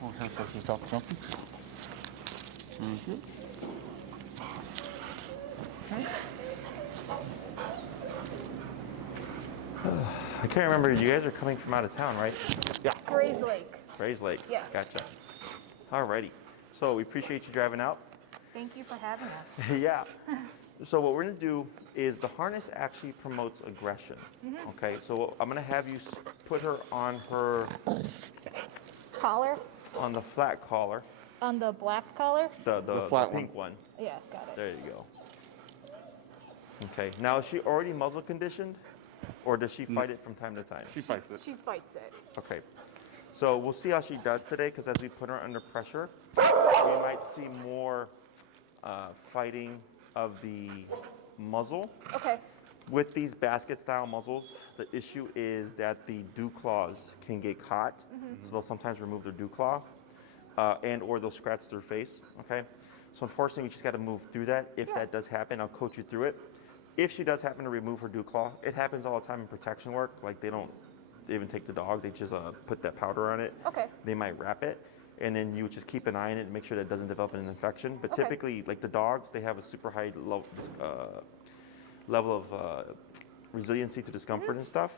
Okay, so she stopped jumping. I can't remember, you guys are coming from out of town, right? Yeah. Gray's Lake. Grays Lake. Yeah. Gotcha. Alrighty. So we appreciate you driving out. Thank you for having us. Yeah. So what we're gonna do is the harness actually promotes aggression. Okay, so I'm gonna have you put her on Collar? on the flat collar, On the black collar? the flat pink one. Yeah, got it. There you go. Okay, now is she already muzzle conditioned, or does she fight it from time to time? She fights it. She fights it. Okay, so we'll see how she does today, because as we put her under pressure, we might see more fighting of the muzzle. Okay. With these basket style muzzles, the issue is that the dew claws can get caught, so they'll sometimes remove their dew claw, and or they'll scratch their face, okay? So unfortunately, we just gotta move through that. If that does happen, I'll coach you through it. If she does happen to remove her dew claw, it happens all the time in protection work. Like they don't even take the dog, they just put that powder on it. Okay. They might wrap it, and then you just keep an eye on it and make sure that it doesn't develop an infection. But Okay. typically, like the dogs, they have a super high level of resiliency to discomfort and stuff,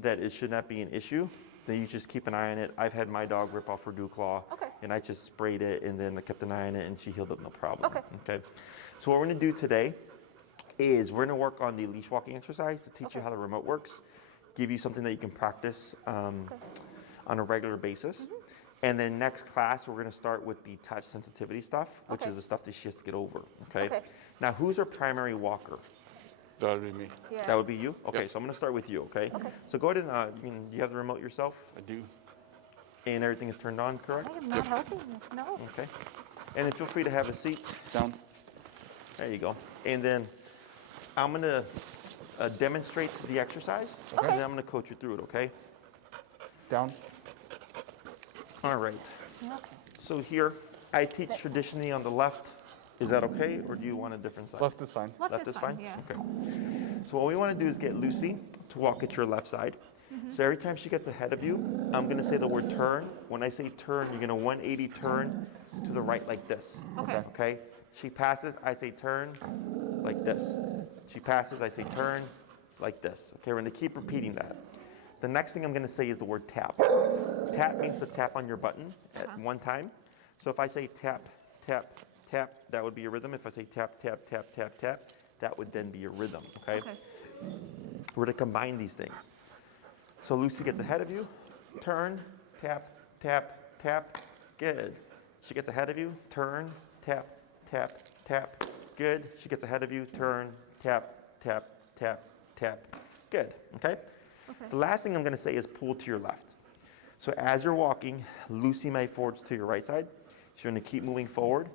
that it should not be an issue. Then you just keep an eye on it. I've had my dog rip off her dew claw, Okay. and I just sprayed it, and then I kept an eye on it, and she healed up no problem. Okay. Okay. So what we're gonna do today is we're gonna work on the leash walking exercise to teach you how the remote works, give you something that you can practice on a regular basis. And then next class, we're gonna start with the touch sensitivity stuff, which Okay. is the stuff that she has to get over, okay? Okay. Now, who's her primary walker? That would be me. Yeah. That would be you? Okay, Yep. so I'm gonna start with you, okay? Okay. So go ahead and, you have the remote yourself, I do. and everything is turned on, correct? I am not helping you. No. Okay. And then feel free to have a seat. Down. There you go. And then I'm gonna demonstrate the exercise, Okay. and then I'm gonna coach you through it, okay? Down. All right. Okay. So here, I teach traditionally on the left. Is that okay, or do you want a different side? Left is fine. Left is fine. Yeah. Okay. So what we want to do is get Lucy to walk at your left side. So every time she gets ahead of you, I'm going to say the word turn. When I say turn, you're going to 180 turn to the right like this. Okay. Okay? She passes, I say turn like this. She passes, I say turn like this. Okay, we're going to keep repeating that. The next thing I'm going to say is the word tap. Tap means to tap on your button at one time. So if I say tap, tap, tap, that would be a rhythm. If I say tap, tap, tap, tap, tap, that would then be a rhythm, okay? Okay. We're to combine these things. So Lucy gets ahead of you, turn, tap, tap, tap, good. She gets ahead of you, turn, tap, tap, tap, good. She gets ahead of you, turn, tap, tap, tap, tap, good, okay? The last thing I'm gonna say is pull to your left. So as you're walking, Lucy may forwards to your right side. So you're gonna keep moving forward,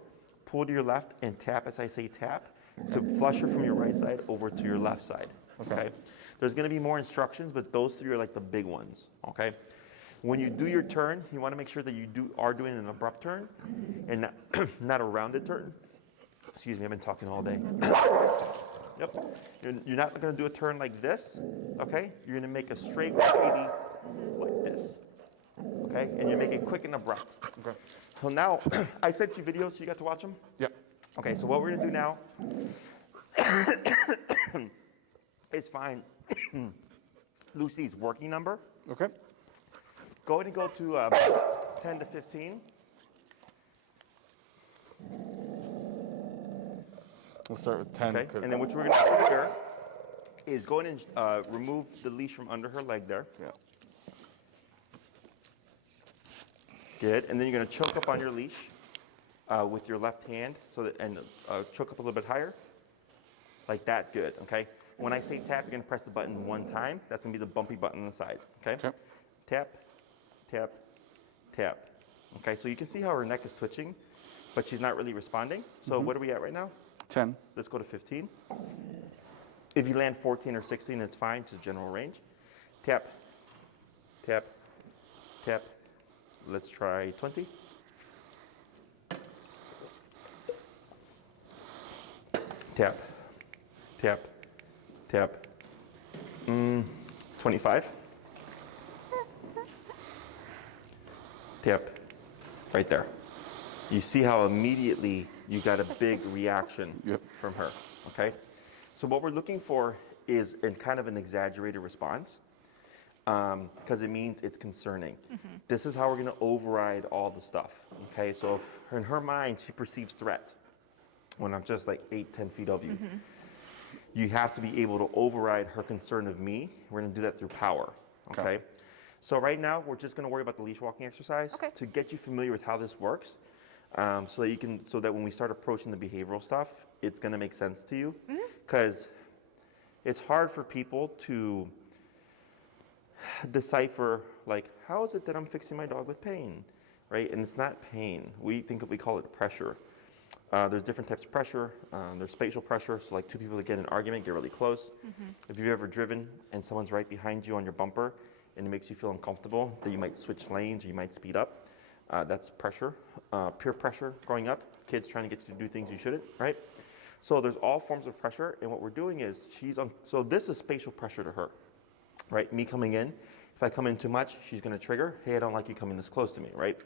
pull to your left, and tap as I say tap to flush her from your right side over to your left side, okay? There's gonna be more instructions, but those three are like the big ones, okay? When you do your turn, you wanna make sure that you are doing an abrupt turn and not, not a rounded turn. Excuse me, I've been talking all day. Yep. You're not gonna do a turn like this, okay? You're gonna make a straight 180 like this, okay? And you make it quick and abrupt. Okay. So now, I sent you videos so you got to watch them? Yep. Okay, so what we're gonna do now is find Lucy's working number. Okay. Go ahead and go to 10 to 15. Let's start with 10. Okay, and then what we're gonna do here is go ahead and remove the leash from under her leg there. Yeah. Good, and then you're gonna choke up on your leash with your left hand, so that, and choke up a little bit higher, like that, good, okay? When I say tap, you're gonna press the button one time. That's gonna be the bumpy button on the side, okay? Okay. Tap, tap, tap. Okay, so you can see how her neck is twitching, but she's not really responding. So what are we at right now? 10. Let's go to 15. If you land 14 or 16, it's fine, just general range. Tap, tap, tap. Let's try 20. Tap, tap, tap. 25. Tap, right there. You see how immediately you got a big reaction Yep. from her, okay? So what we're looking for is in kind of an exaggerated response, because it means it's concerning. This is how we're gonna override all the stuff, okay? So if in her mind, she perceives threat when I'm just like 8, 10 feet of you. You have to be able to override her concern of me. We're gonna do that through power, okay? So right now, we're just gonna worry about the leash walking exercise Okay. to get you familiar with how this works, so that when we start approaching the behavioral stuff, it's gonna make sense to you. Because it's hard for people to decipher, like, how is it that I'm fixing my dog with pain, right? And it's not pain. We call it pressure. There's different types of pressure. There's spatial pressure, so like two people that get in an argument, get really close. If you've ever driven and someone's right behind you on your bumper and it makes you feel uncomfortable, that you might switch lanes or you might speed up, that's pressure. Peer pressure growing up, kids trying to get you to do things you shouldn't, right? So there's all forms of pressure, and what we're doing is so this is spatial pressure to her, right? Me coming in, if I come in too much, she's gonna trigger, hey, I don't like you coming this close to me, right?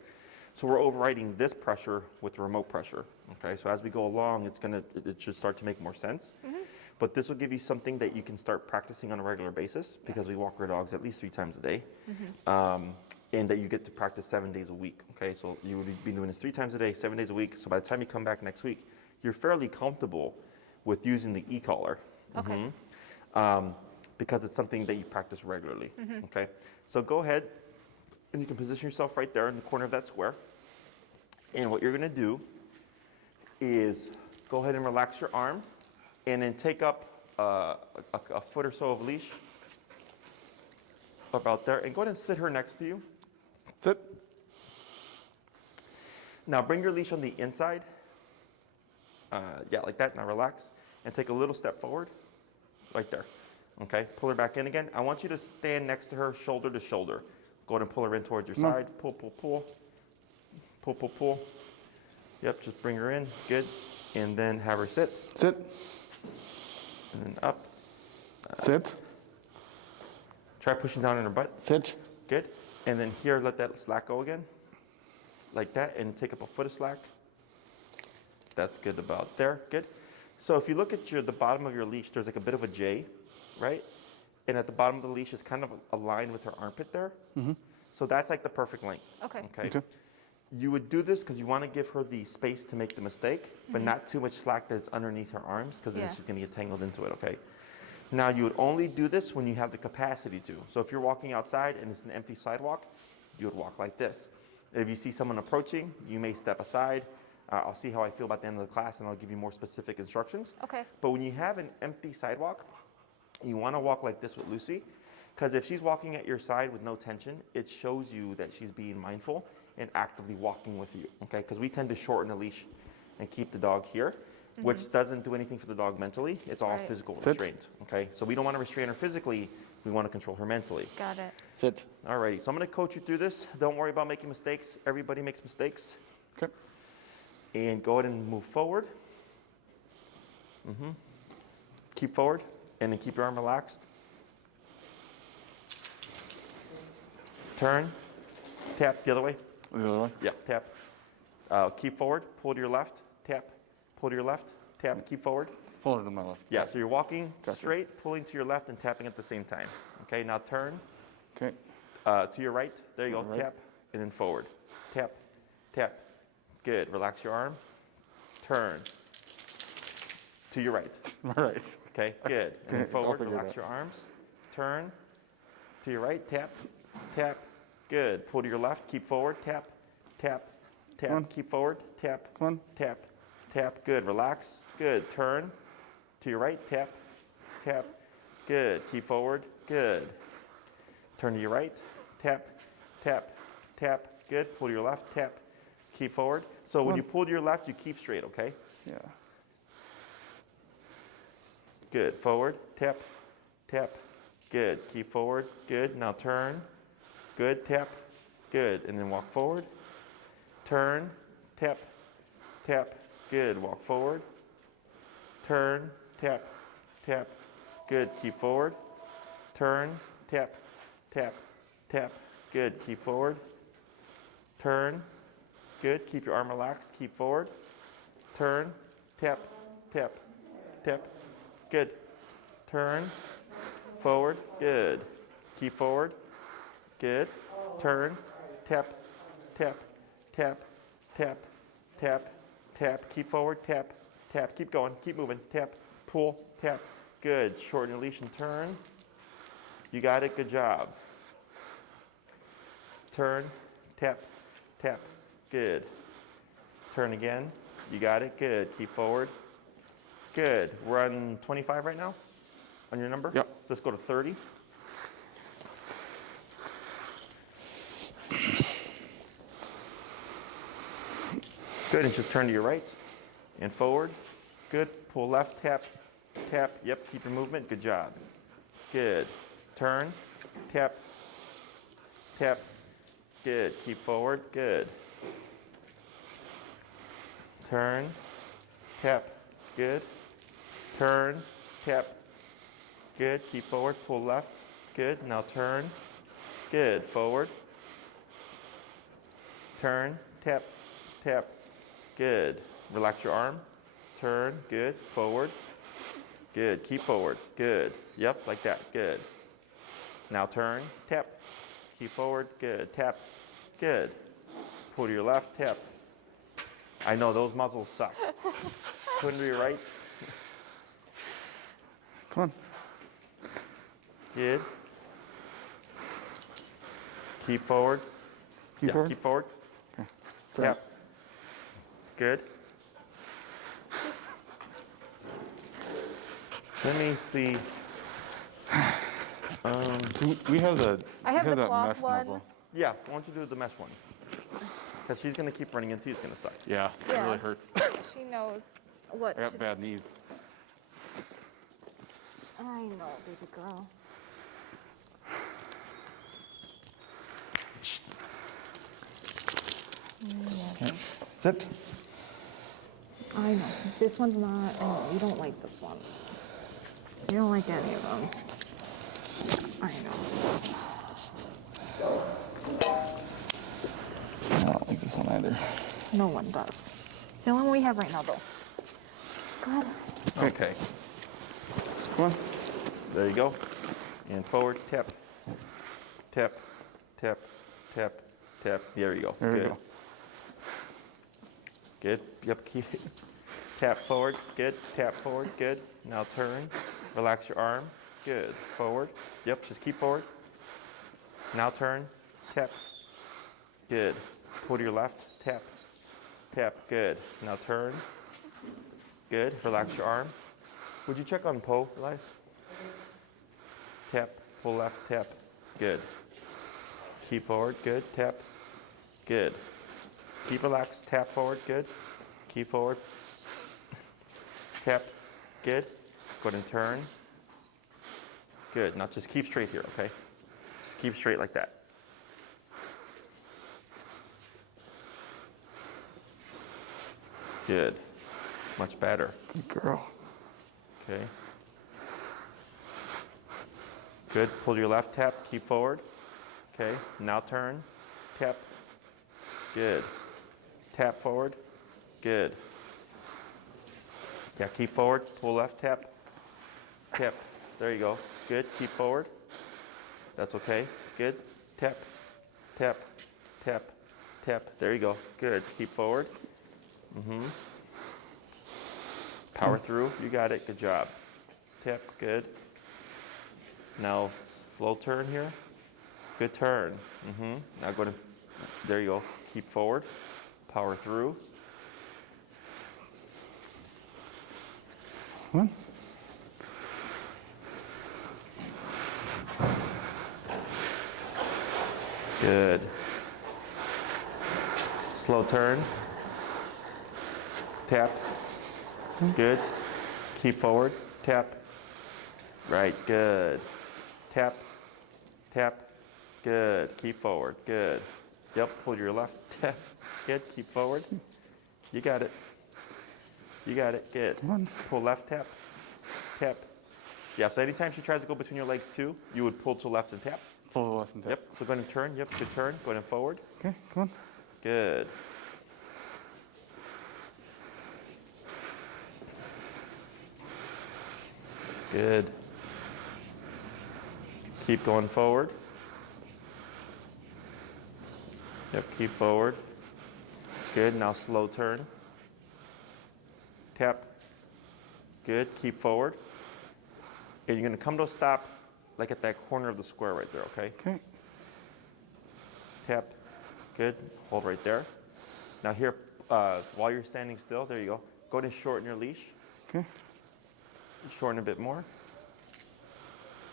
So we're overriding this pressure with the remote pressure, okay? So as we go along, it should start to make more sense. But this will give you something that you can start practicing on a regular basis, because we walk our dogs at least 3 times a day, and that you get to practice 7 days a week, okay? So you would be doing this 3 times a day, 7 days a week. So by the time you come back next week, you're fairly comfortable with using the e-collar. Okay. Because it's something that you practice regularly, okay? So go ahead, and you can position yourself right there in the corner of that square. And what you're gonna do is go ahead and relax your arm, and then take up a foot or so of leash, about there, and go ahead and sit her next to you. Sit. Now bring your leash on the inside. Yeah, like that. Now relax, and take a little step forward, right there. Okay, pull her back in again. I want you to stand next to her, shoulder to shoulder. Go ahead and pull her in towards your side. Pull, pull, pull. Pull, pull, pull. Yep, just bring her in. Good. And then have her sit. Sit. And then up. Sit. Try pushing down on her butt. Sit. Good. And then here, let that slack go again. Like that, and take up a foot of slack. That's good about there. Good. So if you look at the bottom of your leash, there's like a bit of a J, right? And at the bottom of the leash is kind of aligned with her armpit there. So that's like the perfect length. Okay. Okay. You would do this because you want to give her the space to make the mistake, but not too much slack that it's underneath her arms, because then she's going to get tangled into it, okay? Now, you would only do this when you have the capacity to. So if you're walking outside and it's an empty sidewalk, you would walk like this. If you see someone approaching, you may step aside. I'll see how I feel about the end of the class, and I'll give you more specific instructions. Okay. But when you have an empty sidewalk, you want to walk like this with Lucy, because if she's walking at your side with no tension, it shows you that she's being mindful and actively walking with you, okay? Because we tend to shorten the leash and keep the dog here, which doesn't do anything for the dog mentally. It's all physical restraint, okay? So we don't want to restrain her physically. We want to control her mentally. Got it. Sit. Alrighty, so I'm going to coach you through this. Don't worry about making mistakes. Everybody makes mistakes. Okay. And go ahead and move forward. Keep forward, and then keep your arm relaxed. Turn, tap the other way. The other way. Yeah, tap. Keep forward, pull to your left, tap, pull to your left, tap, keep forward. Pull it to my left. Yeah, so you're walking Gotcha. straight, pulling to your left, and tapping at the same time. Okay, now turn Okay. to your right. There you go, Right. tap, and then forward. Tap, tap. Good, relax your arm. Turn to your right. All right. Okay, good. And then Okay, I'll forward, figure it relax out. your arms. Turn to your right, tap, tap. Good. Pull to your left, keep forward, tap, tap, tap. Come on. Keep forward, tap, Come on. tap, tap. Good. Relax. Good. Turn to your right, tap, tap. Good. Keep forward. Good. Turn to your right, tap, tap, tap. Good. Pull to your left, tap. Keep forward. So when on. you pull to your left, you keep straight, okay? Yeah. Good. Forward, tap, tap. Good. Keep forward. Good. Now turn. Good. Tap. Good. And then walk forward. Turn. Tap. Tap. Good. Walk forward. Turn. Tap. Tap. Good. Keep forward. Turn. Tap. Tap. Tap. Good. Keep forward. Turn. Good. Keep your arm relaxed. Keep forward. Turn. Tap. Tap. Tap. Good. Turn. Forward. Good. Keep forward. Good. Turn. Tap. Tap. Tap. Tap. Tap. Tap. Keep forward. Tap. Tap. Keep going. Keep moving. Tap. Pull. Tap. Good. Shorten your leash and turn. You got it. Good job. Turn. Tap. Tap. Good. Turn again. You got it. Good. Keep forward. Good. We're on 25 right now? On your number? Yep. Let's go to 30. Good. And just turn to your right and forward. Good. Pull left. Tap. Tap. Yep. Keep your movement. Good job. Good. Turn. Tap. Tap. Good. Keep forward. Good. Turn. Tap. Good. Turn. Tap. Good. Keep forward. Pull left. Good. Now turn. Good. Forward. Turn. Tap. Tap. Good. Relax your arm. Turn. Good. Forward. Good. Keep forward. Good. Yep, like that. Good. Now turn. Tap. Keep forward. Good. Tap. Good. Pull to your left. Tap. I know those muscles suck. Turn to your right. Come on. Good. Keep forward. Keep forward. Keep forward. Okay. Tap. Good. Let me see. We have the. I have we the that cloth mesh one. muzzle. Yeah, why don't you do the mesh one? Because she's going to keep running into you. It's going to suck. Yeah, it Yeah. really hurts. She knows what I got to bad knees. I know, baby girl. Sit. I know. This one's not. Oh, you don't like this one. You don't like any of them. I know. I don't like this one either. No one does. It's the only one we have right now, though. Go ahead. Okay. Come on. There you go. And forward. Tap. Tap. Tap. Tap. Tap. There you go. There we Good. go. Good. Yep. Keep. Tap forward. Good. Tap forward. Good. Now turn. Relax your arm. Good. Forward. Yep. Just keep forward. Now turn. Tap. Good. Pull to your left. Tap. Tap. Good. Now turn. Good. Relax your arm. Would you check on Poe, Elias? Tap. Pull left. Tap. Good. Keep forward. Good. Tap. Good. Keep relaxed. Tap forward. Good. Keep forward. Tap. Good. Go ahead and turn. Good. Now just keep straight here, okay? Just keep straight like that. Good. Much better. Good girl. Okay. Good. Pull to your left. Tap. Keep forward. Okay. Now turn. Tap. Good. Tap forward. Good. Yeah, keep forward. Pull left. Tap. Tap. There you go. Good. Keep forward. That's okay. Good. Tap. Tap. Tap. Tap. There you go. Good. Keep forward. Power through. You got it. Good job. Tap. Good. Now slow turn here. Good turn. Now go to. There you go. Keep forward. Power through. Come on. Good. Slow turn. Tap. Good. Keep forward. Tap. Right. Good. Tap. Tap. Good. Keep forward. Good. Yep. Pull to your left. Tap. Good. Keep forward. You got it. You got it. Good. Come on. Pull left. Tap. Tap. Yeah. So anytime she tries to go between your legs too, you would pull to left and tap. Pull the left and tap. Yep. So go ahead and turn. Yep. Good turn. Go ahead and forward. Okay, come on. Good. Good. Keep going forward. Yep, keep forward. Good, now slow turn. Tap. Good, keep forward. And you're gonna come to a stop like at that corner of the square right there, okay? Okay. Tap. Good, hold right there. Now here, while you're standing still, there you go. Go ahead and shorten your leash. Okay. Shorten a bit more.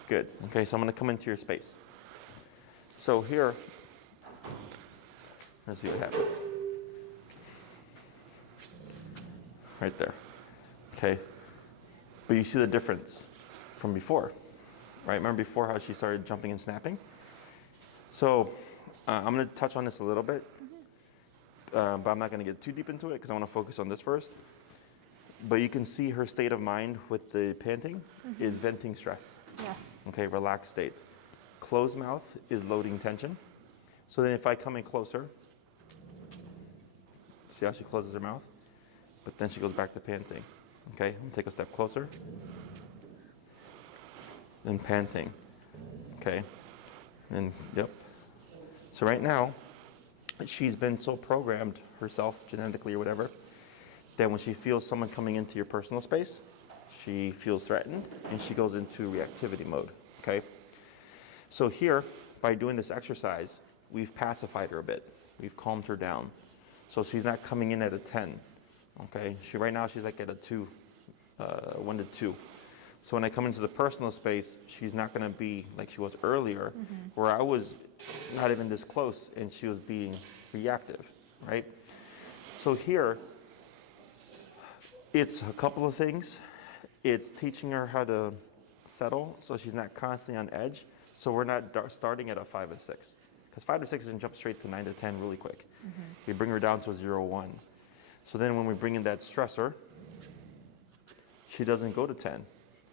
Good. Okay, so I'm going to come into your space. So here, let's see what happens. Right there. Okay. But you see the difference from before, right? Remember before how she started jumping and snapping? So I'm going to touch on this a little bit, but I'm not going to get too deep into it because I want to focus on this first. But you can see her state of mind with the panting is venting stress. Yeah. Okay, relaxed state. Closed mouth is loading tension. So then if I come in closer, see how she closes her mouth? But then she goes back to panting. Okay, I'm gonna take a step closer. Then panting. Okay, and yep. So right now, she's been so programmed herself, genetically or whatever, that when she feels someone coming into your personal space, she feels threatened and she goes into reactivity mode, okay? So here, by doing this exercise, we've pacified her a bit. We've calmed her down. So she's not coming in at a 10, okay? Right now she's like at a 2, 1 to 2. So when I come into the personal space, she's not gonna be like she was earlier, where I was not even this close and she was being reactive, right? So here, it's a couple of things. It's teaching her how to settle so she's not constantly on edge. So we're not starting at a 5 or 6. Because 5 to 6 can jump straight to 9 to 10 really quick. We bring her down to a 0, 1. So then when we bring in that stressor, she doesn't go to 10.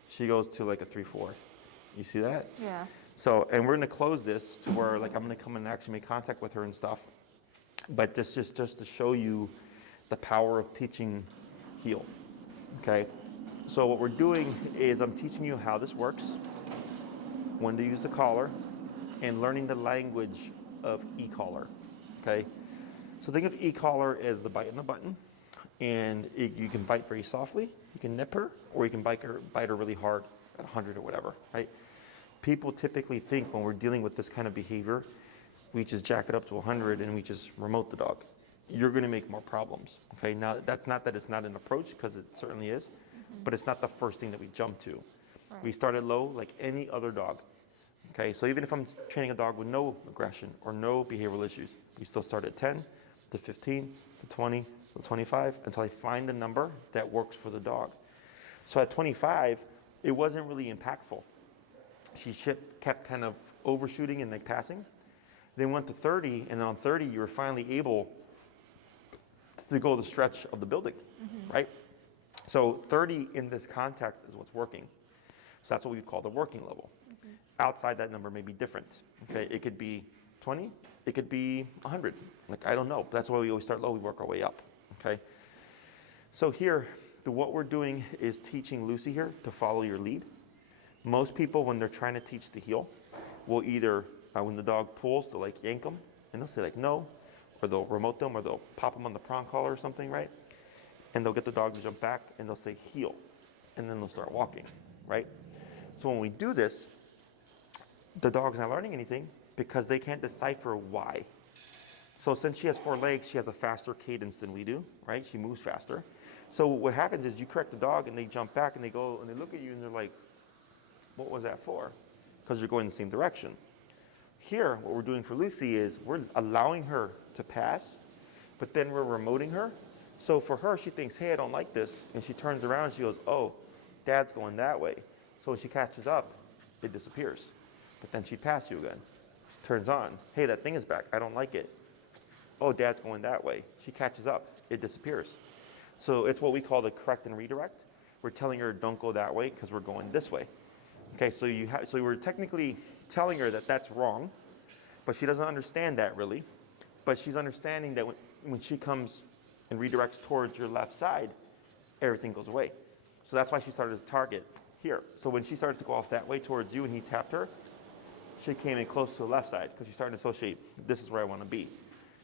She goes to like a 3, 4. You see that? Yeah. So, and we're gonna close this to where like I'm gonna come and actually make contact with her and stuff. But this just to show you the power of teaching heal, okay? So what we're doing is I'm teaching you how this works, when to use the collar, and learning the language of e-collar, okay? So think of e-collar as the bite on the button, and you can bite very softly, you can nip her, or you can bite her really hard at 100 or whatever, right? People typically think when we're dealing with this kind of behavior, we just jack it up to 100 and we just remote the dog. You're gonna make more problems, okay? Now, that's not that it's not an approach, because it certainly is, but it's not the first thing that we jump to. Right. We start at low like any other dog, okay? So even if I'm training a dog with no aggression or no behavioral issues, we still start at 10 to 15 to 20 to 25 until I find a number that works for the dog. So at 25, it wasn't really impactful. She kept kind of overshooting and like passing. Then went to 30, and then on 30, you were finally able to go the stretch of the building, right? So 30 in this context is what's working. So that's what we call the working level. Outside that number may be different, okay? It could be 20, it could be 100. Like, I don't know. That's why we always start low, we work our way up, okay? So here, what we're doing is teaching Lucy here to follow your lead. Most people, when they're trying to teach to heel, will either, when the dog pulls, they'll like yank them, and they'll say like no, or they'll remote them, or they'll pop them on the prong collar or something, right? And they'll get the dog to jump back, and they'll say heel, and then they'll start walking, right? So when we do this, the dog's not learning anything because they can't decipher why. So since she has 4 legs, she has a faster cadence than we do, right? She moves faster. So what happens is you correct the dog, and they jump back, and they go, and they look at you, and they're like, what was that for? Because you're going the same direction. Here, what we're doing for Lucy is we're allowing her to pass, but then we're remoting her. So for her, she thinks, hey, I don't like this. And she turns around and she goes, oh, Dad's going that way. So when she catches up, it disappears. But then she'd pass you again. Turns on, hey, that thing is back. I don't like it. Oh, Dad's going that way. She catches up. It disappears. So it's what we call the correct and redirect. We're telling her, don't go that way because we're going this way. Okay, so we're technically telling her that that's wrong, but she doesn't understand that really. But she's understanding that when she comes and redirects towards your left side, everything goes away. So that's why she started to target here. So when she started to go off that way towards you and he tapped her, she came in close to the left side because she started to associate, this is where I want to be.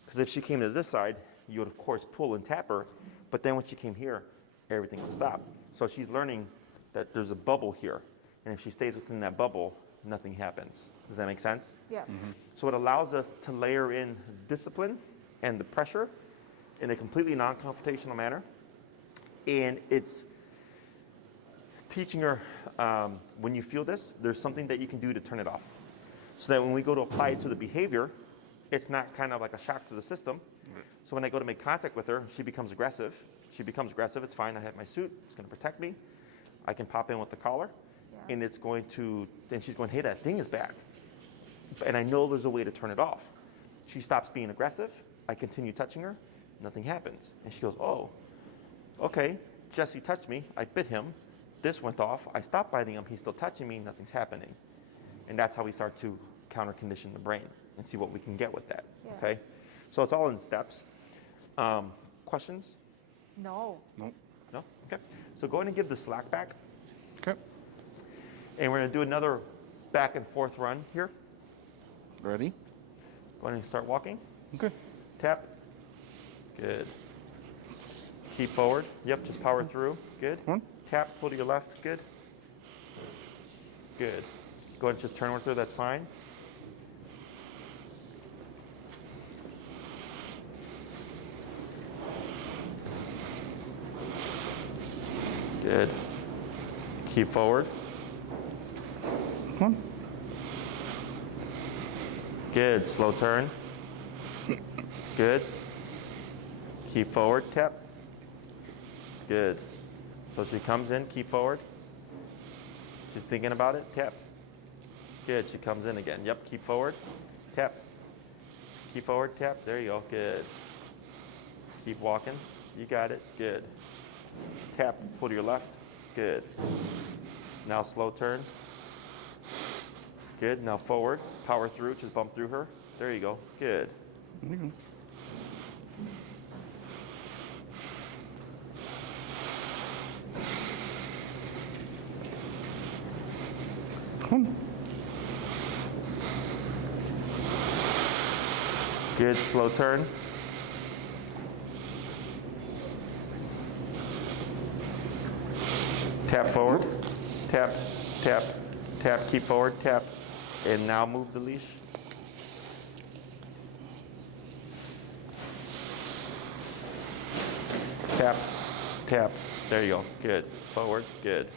Because if she came to this side, you would of course pull and tap her, but then when she came here, everything would stop. So she's learning that there's a bubble here, and if she stays within that bubble, nothing happens. Does that make sense? Yeah. So it allows us to layer in discipline and the pressure in a completely non-confrontational manner, and it's teaching her, when you feel this, there's something that you can do to turn it off. So that when we go to apply it to the behavior, it's not kind of like a shock to the system. So when I go to make contact with her, she becomes aggressive. She becomes aggressive, it's fine, I have my suit, it's gonna protect me. I can pop in with the collar, Yeah. and it's going to, then she's going, hey, that thing is back. And I know there's a way to turn it off. She stops being aggressive, I continue touching her, nothing happens. And she goes, oh, okay, Jesse touched me, I bit him, this went off, I stopped biting him, he's still touching me, nothing's happening. And that's how we start to counter condition the brain and see what we can get with that, Yeah. okay? So it's all in steps. Questions? No. Nope. No? Okay. So go ahead and give the slack back. Okay. And we're going to do another back and forth run here. Ready? Go ahead and start walking. Okay. Tap. Good. Keep forward. Yep, just power through. Good. One. Tap, pull to your left. Good. Good. Go ahead and just turn with her. That's fine. Good. Keep forward. One. Good. Slow turn. Good. Keep forward. Tap. Good. So she comes in. Keep forward. She's thinking about it. Tap. Good. She comes in again. Yep. Keep forward. Tap. Keep forward. Tap. There you go. Good. Keep walking. You got it. Good. Tap. Pull to your left. Good. Now slow turn. Good. Now forward. Power through. Just bump through her. There you go. Good. There you go. One. Good. Slow turn. Tap forward. Tap. Tap. Tap. Keep forward. Tap. And now move the leash. Tap. Tap. There you go. Good. Forward. Good.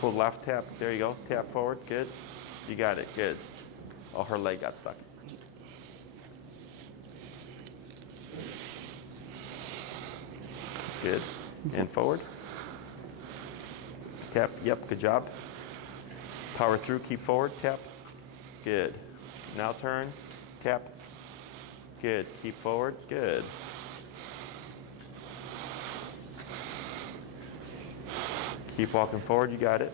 Pull left. Tap. There you go. Tap forward. Good. You got it. Good. Oh, her leg got stuck. Good. And forward. Tap. Yep. Good job. Power through. Keep forward. Tap. Good. Now turn. Tap. Good. Keep forward. Good. Keep walking forward. You got it.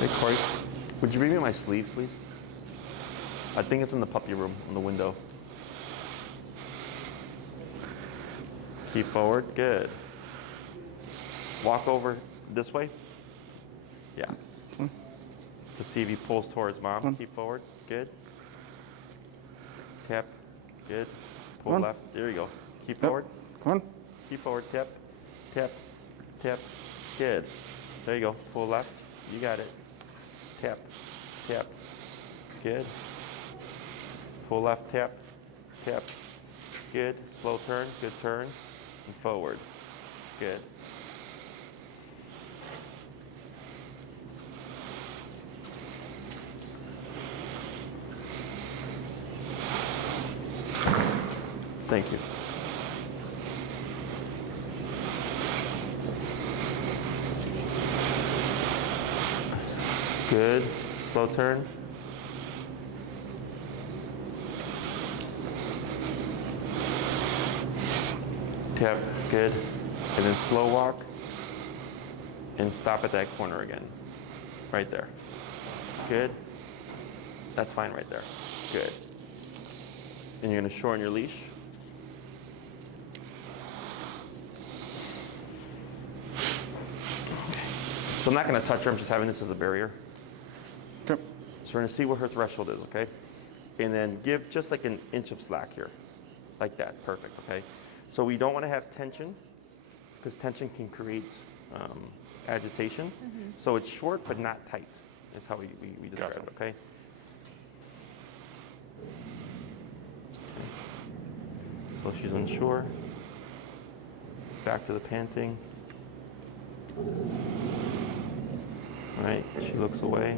Hey, Corey, would you bring me my sleeve, please? I think it's in the puppy room on the window. Keep forward. Good. Walk over this way. Yeah. To see if he pulls towards mom. Keep forward. Good. Tap. Good. Pull One. left. There you go. Keep Yep. forward. One. Keep forward. Tap. Tap. Tap. Good. There you go. Pull left. You got it. Tap. Tap. Good. Pull left. Tap. Tap. Good. Slow turn. Good turn. And forward. Good. Thank you. Good. Slow turn. Tap. Good. And then slow walk. And stop at that corner again. Right there. Good. That's fine right there. Good. And you're going to shorten your leash. So I'm not going to touch her. I'm just having this as a barrier. Okay. So we're going to see what her threshold is, okay? And then give just like an inch of slack here. Like that. Perfect, okay? So we don't want to have tension, because tension can create agitation. So it's short but not tight. That's how we describe it, okay? So she's unsure. Back to the panting. Right, she looks away.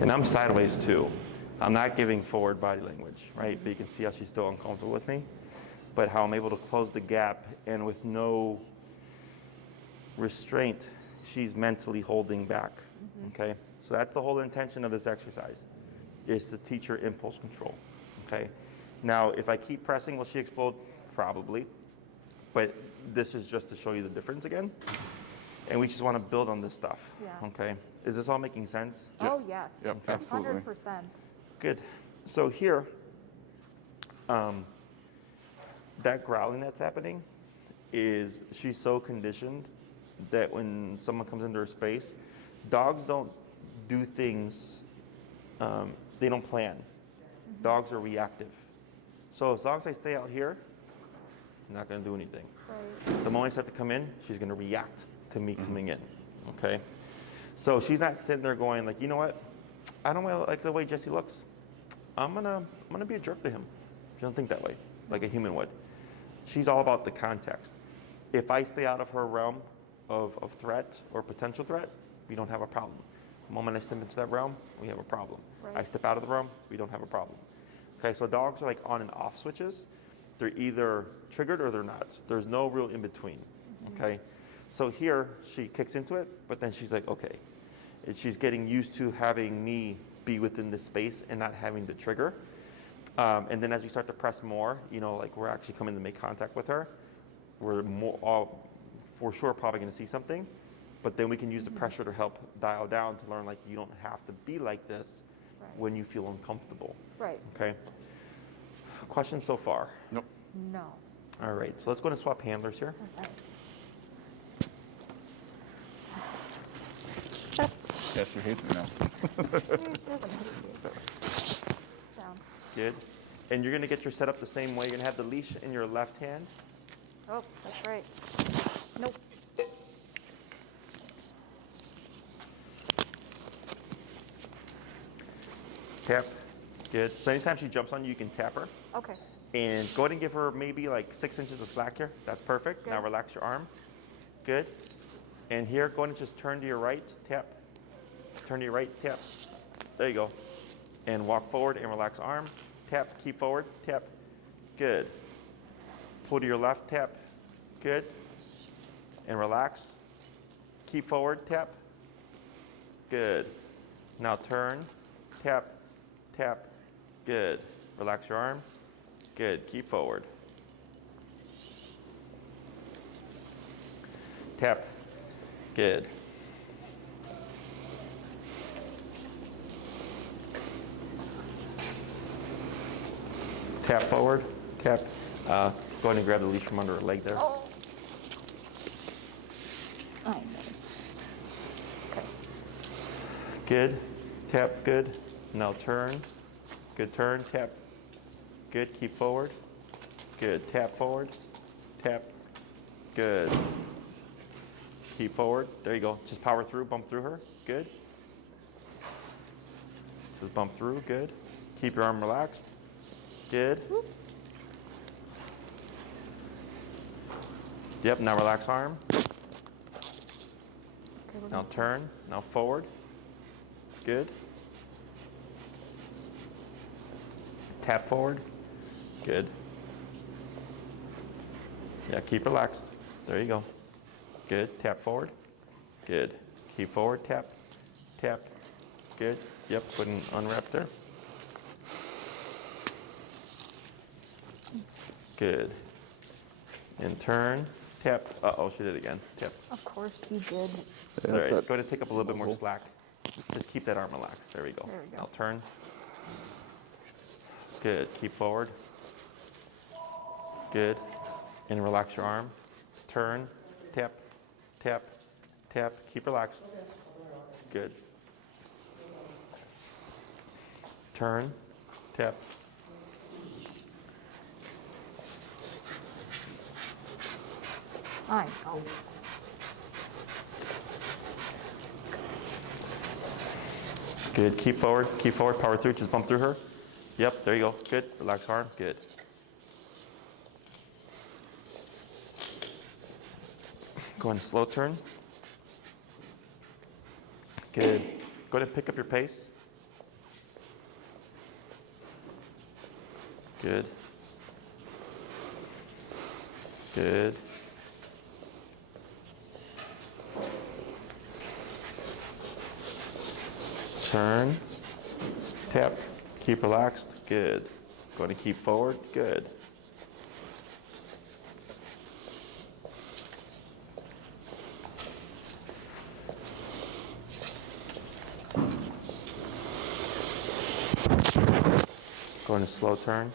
And I'm sideways too. I'm not giving forward body language, right? But you can see how she's still uncomfortable with me. But how I'm able to close the gap, and with no restraint, she's mentally holding back, okay? So that's the whole intention of this exercise, is to teach her impulse control, okay? Now, if I keep pressing, will she explode? Probably. But this is just to show you the difference again. And we just want to build on this stuff, Yeah. okay? Is this all making sense? Oh, yes. Yep, absolutely. 100%. Good. So here, that growling that's happening is she's so conditioned that when someone comes into her space, dogs don't do things, they don't plan. Dogs are reactive. So as long as I stay out here, I'm not going to do anything. Right. The moment I start to come in, she's going to react to me coming in, okay? So she's not sitting there going like, you know what? I don't really like the way Jesse looks. I'm gonna be a jerk to him. She doesn't think that way, like a human would. She's all about the context. If I stay out of her realm of threat or potential threat, we don't have a problem. The moment I step into that realm, we have a problem. Right. I step out of the realm, we don't have a problem. Okay, so dogs are like on and off switches. They're either triggered or they're not. There's no real in between, okay? So here, she kicks into it, but then she's like, okay. And she's getting used to having me be within this space and not having the trigger. And then as we start to press more, you know, like we're actually coming to make contact with her, we're more, for sure probably gonna see something, but then we can use the pressure to help dial down to learn like you don't have to be like this Right. when you feel uncomfortable, Right. okay? Questions so far? Nope. No. All right, so let's go and swap handlers here. Okay. Yes, you hate me now. She doesn't hate you. Down. Good. And you're gonna get your setup the same way. You're gonna have the leash in your left hand. Oh, that's right. Nope. Tap. Good. So anytime she jumps on you, you can tap her. Okay. And go ahead and give her maybe like 6 inches of slack here. That's perfect. Now Good. relax your arm. Good. And here, go ahead and just turn to your right, tap. Turn to your right, tap. There you go. And walk forward and relax arm. Tap, keep forward, tap. Good. Pull to your left, tap. Good. And relax. Keep forward, tap. Good. Now turn, tap, tap. Good. Relax your arm. Good. Keep forward. Tap. Good. Tap forward. Tap. Go ahead and grab the leash from under her leg there. Oh. I know. Okay. Good. Tap. Good. Now turn. Good turn. Tap. Good. Keep forward. Good. Tap forward. Tap. Good. Keep forward. There you go. Just power through. Bump through her. Good. Just bump through. Good. Keep your arm relaxed. Good. Whoop. Yep. Now relax arm. Okay, we're Now gonna turn. Now forward. Good. Tap forward. Good. Yeah, keep relaxed. There you go. Good. Tap forward. Good. Keep forward. Tap. Tap. Good. Yep. Go ahead and unwrap there. Good. And turn. Tap. Uh-oh, she did it again. Tap. Of course you did. All right. Go ahead and take up a little bit more slack. Just keep that arm relaxed. There we go. There we go. Now turn. Good. Keep forward. Good. And relax your arm. Turn. Tap. Tap. Tap. Keep relaxed. Good. Turn. Tap. I know. Good. Keep forward. Keep forward. Power through. Just bump through her. Yep. There you go. Good. Relax arm. Good. Go in slow turn. Good. Go ahead and pick up your pace. Good. Good. Turn. Tap. Keep relaxed. Good. Going to keep forward. Good. Going to slow turn.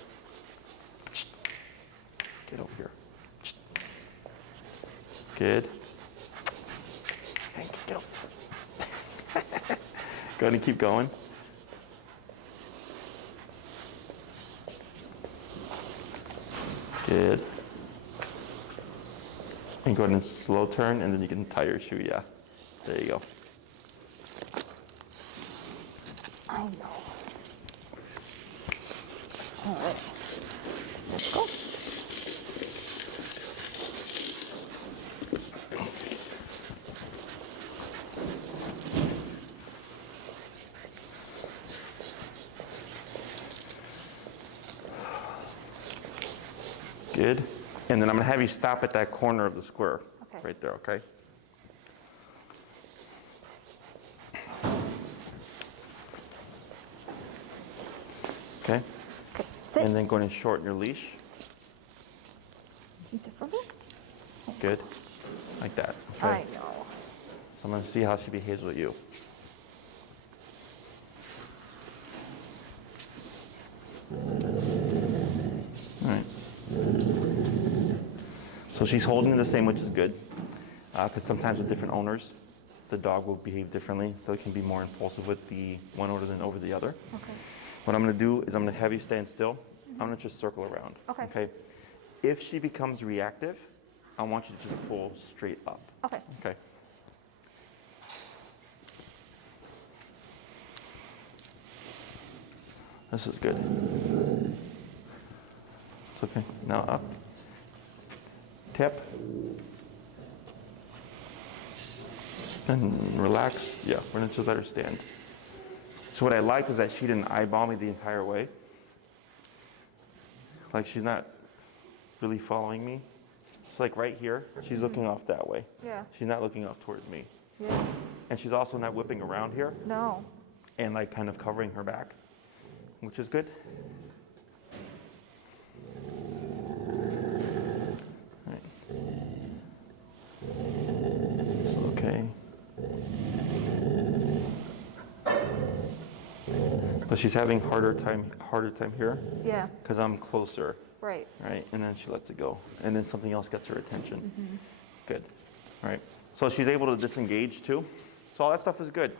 Get over here. Good. Hank, get over. Going to keep going. Good. And go ahead and slow turn, and then you can tie your shoe. Yeah. There you go. I know. All right. Let's go. Good. And then I'm going to have you stop at that corner of the square. Okay. Right there, okay? Okay. Sit. And then go ahead and shorten your leash. You sit for me? Good. Like that. Okay. I know. So I'm going to see how she behaves with you. All right. So she's holding the same, which is good. Because sometimes with different owners, the dog will behave differently. So it can be more impulsive with the one owner than over the other. Okay. What I'm going to do is I'm going to have you stand still. I'm going to just circle around. Okay. If she becomes reactive, I want you to just pull straight up. Okay. Okay. This is good. It's okay. Now up. Tap. And relax. Yeah, we're going to just let her stand. So what I liked is that she didn't eyeball me the entire way. Like she's not really following me. It's like right here, she's looking off that way. Yeah. She's not looking off towards me. Yeah. And she's also not whipping around here No. and like kind of covering her back, which is good. All right. So, okay. But she's having harder time here Yeah. because I'm closer, Right. right? And then she lets it go, and then something else gets her attention. Good, all right? So she's able to disengage too. So all that stuff is good.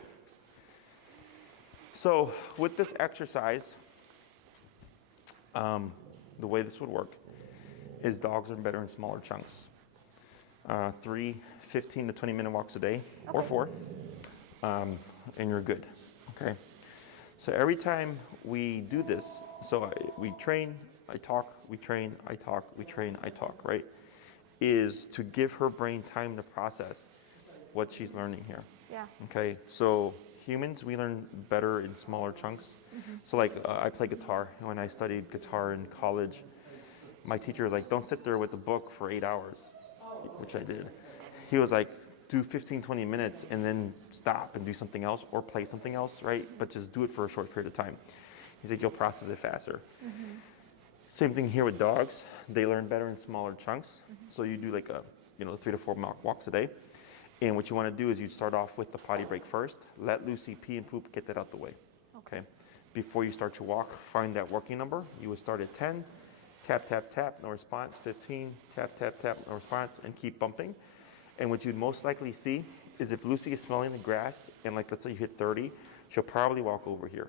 So with this exercise, the way this would work is dogs are better in smaller chunks. 3 15 to 20 minute walks a day, or Okay. 4, and you're good, okay? So every time we do this, we train, I talk, we train, I talk, we train, I talk, right? Is to give her brain time to process what she's learning here. Yeah. Okay, so humans, we learn better in smaller chunks. So like I play guitar. When I studied guitar in college, my teacher was like, don't sit there with a book for 8 hours, which I did. He was like, do 15, 20 minutes and then stop and do something else or play something else, right? But just do it for a short period of time. He's like, you'll process it faster. Same thing here with dogs. They learn better in smaller chunks. So you do like 3 to 4 walks a day. And what you want to do is you start off with the potty break first. Let Lucy pee and poop, get that out the way. Okay. Before you start your walk, find that working number. You would start at 10, tap, tap, tap, no response, 15, tap, tap, tap, no response, and keep bumping. And what you'd most likely see is if Lucy is smelling the grass, and like let's say you hit 30, she'll probably walk over here.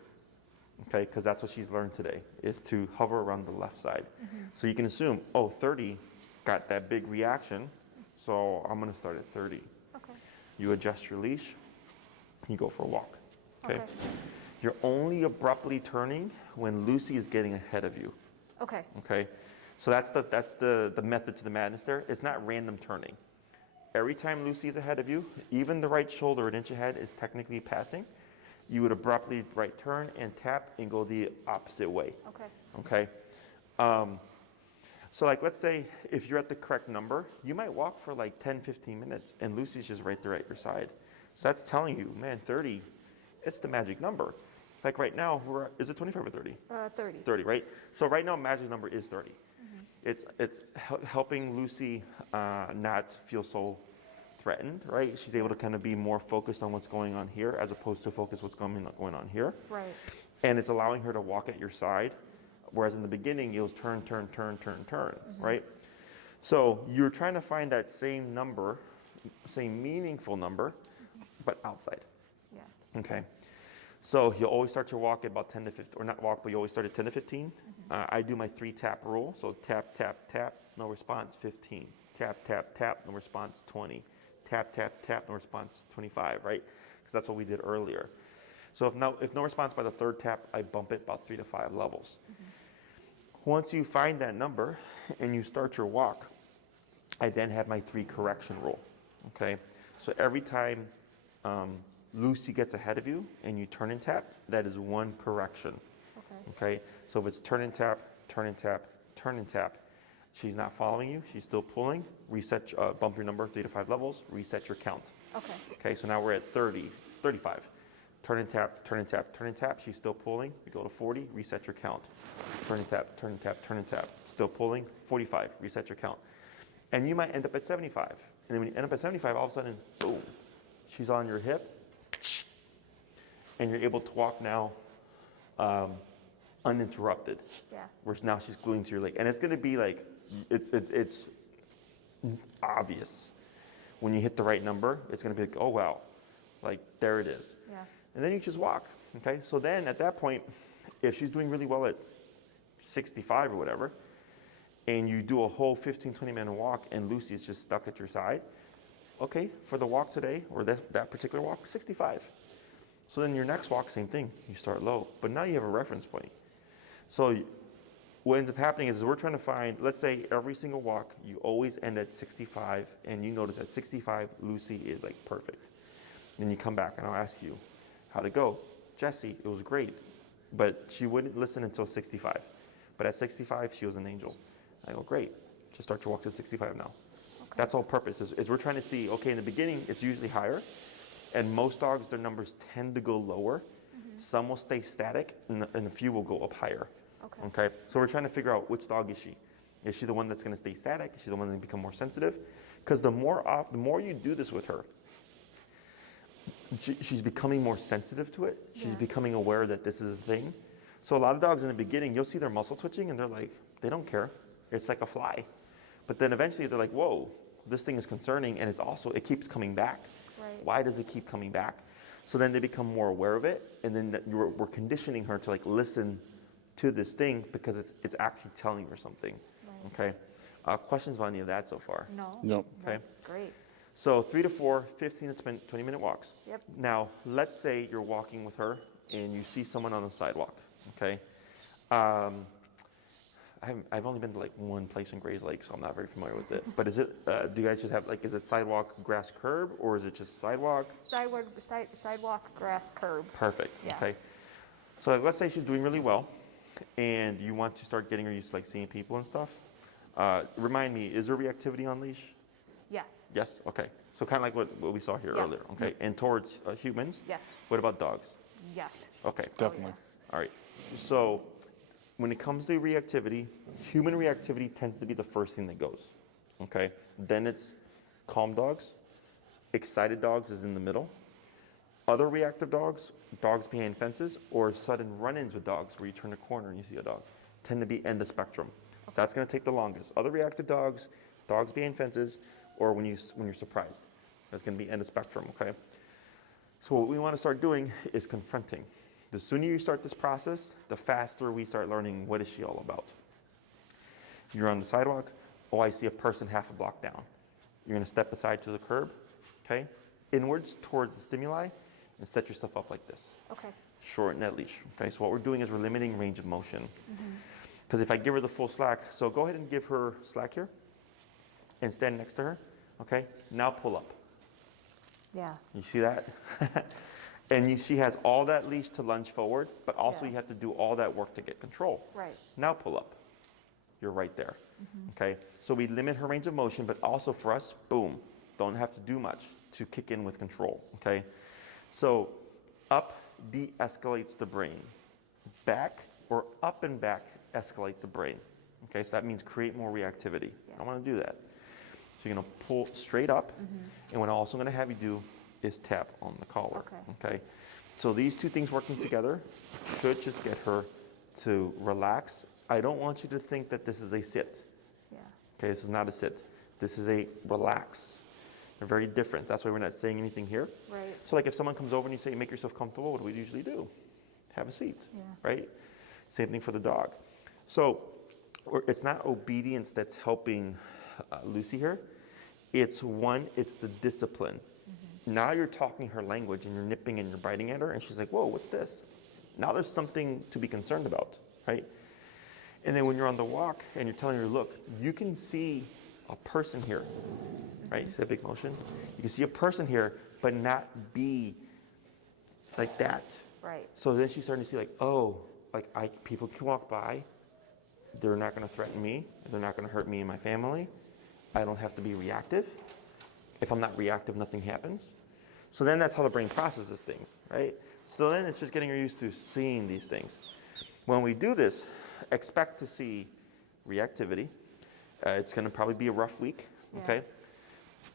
Okay, because that's what she's learned today, is to hover around the left side. So you can assume, oh, 30 got that big reaction, so I'm gonna start at 30. Okay. You adjust your leash, you go for a walk. Okay? Okay. You're only abruptly turning when Lucy is getting ahead of you. Okay. Okay? So that's the method to the madness there. It's not random turning. Every time Lucy is ahead of you, even the right shoulder an inch ahead is technically passing. You would abruptly right turn and tap and go the opposite way. Okay. Okay? So like let's say if you're at the correct number, you might walk for like 10, 15 minutes and Lucy's just right there at your side. So that's telling you, man, 30, it's the magic number. Like right now, is it 25 or 30? 30. 30, right? So right now, magic number is 30. It's helping Lucy not feel so threatened, right? She's able to kind of be more focused on what's going on here as opposed to focus what's going on here. Right. And it's allowing her to walk at your side, whereas in the beginning, it was turn, turn, turn, turn, turn, right? So you're trying to find that same number, same meaningful number, but outside. Yeah. Okay. So you'll always start your walk at about 10 to 15, or not walk, but you always start at 10 to 15. I do my 3 tap rule. So tap, tap, tap, no response, 15. Tap, tap, tap, no response, 20. Tap, tap, tap, no response, 25, right? Because that's what we did earlier. So if no response by the 3rd tap, I bump it about 3 to 5 levels. Once you find that number and you start your walk, I then have my 3 correction rule, okay? So every time Lucy gets ahead of you and you turn and tap, that is 1 correction, okay? So if it's turn and tap, turn and tap, turn and tap, she's not following you, she's still pulling, reset, bump your number 3 to 5 levels, reset your count. Okay. Okay, so now we're at 30, 35. Turn and tap, turn and tap, turn and tap, she's still pulling, we go to 40, reset your count. Turn and tap, turn and tap, turn and tap, still pulling, 45, reset your count. And you might end up at 75. And then when you end up at 75, all of a sudden, boom, she's on your hip, and you're able to walk now uninterrupted. Yeah. Whereas now she's gluing to your leg. And it's gonna be like, it's obvious. When you hit the right number, it's gonna be like, oh wow, like there it is. Yeah. And then you just walk, okay? So then at that point, if she's doing really well at 65 or whatever, and you do a whole 15, 20-minute walk and Lucy's just stuck at your side, okay, for the walk today, or that particular walk, 65. So then your next walk, same thing, you start low, but now you have a reference point. So what ends up happening is we're trying to find, let's say every single walk, you always end at 65, and you notice at 65, Lucy is like perfect. Then you come back and I'll ask you, how'd it go? Jessie, it was great, but she wouldn't listen until 65. But at 65, she was an angel. I go, great, just start your walk to 65 now. Okay. That's all purpose, is we're trying to see, okay, in the beginning, it's usually higher, and most dogs, their numbers tend to go lower. Some will stay static, and a few will go up higher. Okay. So we're trying to figure out which dog is she. Is she the one that's going to stay static? Is she the one that's going to become more sensitive? Because the more you do this with her, she's becoming more sensitive to it. She's becoming aware that this is a thing. So a lot of dogs in the beginning, you'll see their muscle twitching, and they're like, they don't care. It's like a fly. But then eventually they're like, whoa, this thing is concerning, and it keeps coming back. Right. Why does it keep coming back? So then they become more aware of it, and then we're conditioning her to like listen to this thing because it's actually telling her something. Right. Okay. Questions about any of that so far? No. Nope. Okay. That's great. So 3 to 4, 15 to 20-minute walks. Yep. Now, let's say you're walking with her and you see someone on the sidewalk. Okay. I've only been to like one place in Gray's Lake, so I'm not very familiar with it. But is it? Do you guys just have is it sidewalk, grass, curb, or is it just sidewalk? Sidewalk, grass, curb. Perfect. Yeah. Okay. So let's say she's doing really well, and you want to start getting her used to like seeing people and stuff. Remind me, is there reactivity on leash? Yes. Yes. Okay. So kind of like what we saw here earlier. Okay. And towards humans. Yes. What about dogs? Yes. Okay. Definitely. All right. So when it comes to reactivity, human reactivity tends to be the first thing that goes. Okay. Then it's calm dogs, Excited dogs is in the middle. Other reactive dogs, dogs behind fences, or sudden run-ins with dogs where you turn a corner and you see a dog, tend to be end of spectrum. So that's going to take the longest. Other reactive dogs, dogs behind fences, or when you're surprised. That's going to be end of spectrum, okay? So what we want to start doing is confronting. The sooner you start this process, the faster we start learning what is she all about. You're on the sidewalk, oh, I see a person half a block down. You're going to step aside to the curb, okay? Inwards towards the stimuli, and set yourself up like this. Okay. Shorten that leash, okay? So what we're doing is we're limiting range of motion. Because if I give her the full slack, so go ahead and give her slack here, and stand next to her, okay? Now pull up. Yeah. You see that? And she has all that leash to lunge forward, but also Yeah. you have to do all that work to get control. Right. Now pull up. You're right there, okay? So we limit her range of motion, but also for us, boom, don't have to do much to kick in with control, okay? So up de-escalates the brain. Back or up and back escalate the brain, okay? So that means create more reactivity. Yeah. I want to do that. So you're going to pull straight up, and what I'm also going to have you do is tap on the collar, okay? So these two things working together should just get her to relax. I don't want you to think that this is a sit, Yeah. okay? This is not a sit. This is a relax. They're very different. That's why we're not saying anything here. Right. So like if someone comes over and you say, make yourself comfortable, what do we usually do? Have a seat, Yeah. right? Same thing for the dog. So it's not obedience that's helping Lucy here. It's the discipline. Now you're talking her language and you're nipping and you're biting at her and she's like, whoa, what's this? Now there's something to be concerned about, right? And then when you're on the walk and you're telling her, look, you can see a person here, right? See that big motion? You can see a person here, but not be like that. Right. So then she's starting to see like, oh, like people can walk by. They're not going to threaten me. They're not going to hurt me and my family. I don't have to be reactive. If I'm not reactive, nothing happens. So then that's how the brain processes things, right? So then it's just getting her used to seeing these things. When we do this, expect to see reactivity. It's going to probably be a rough week, Yeah. okay?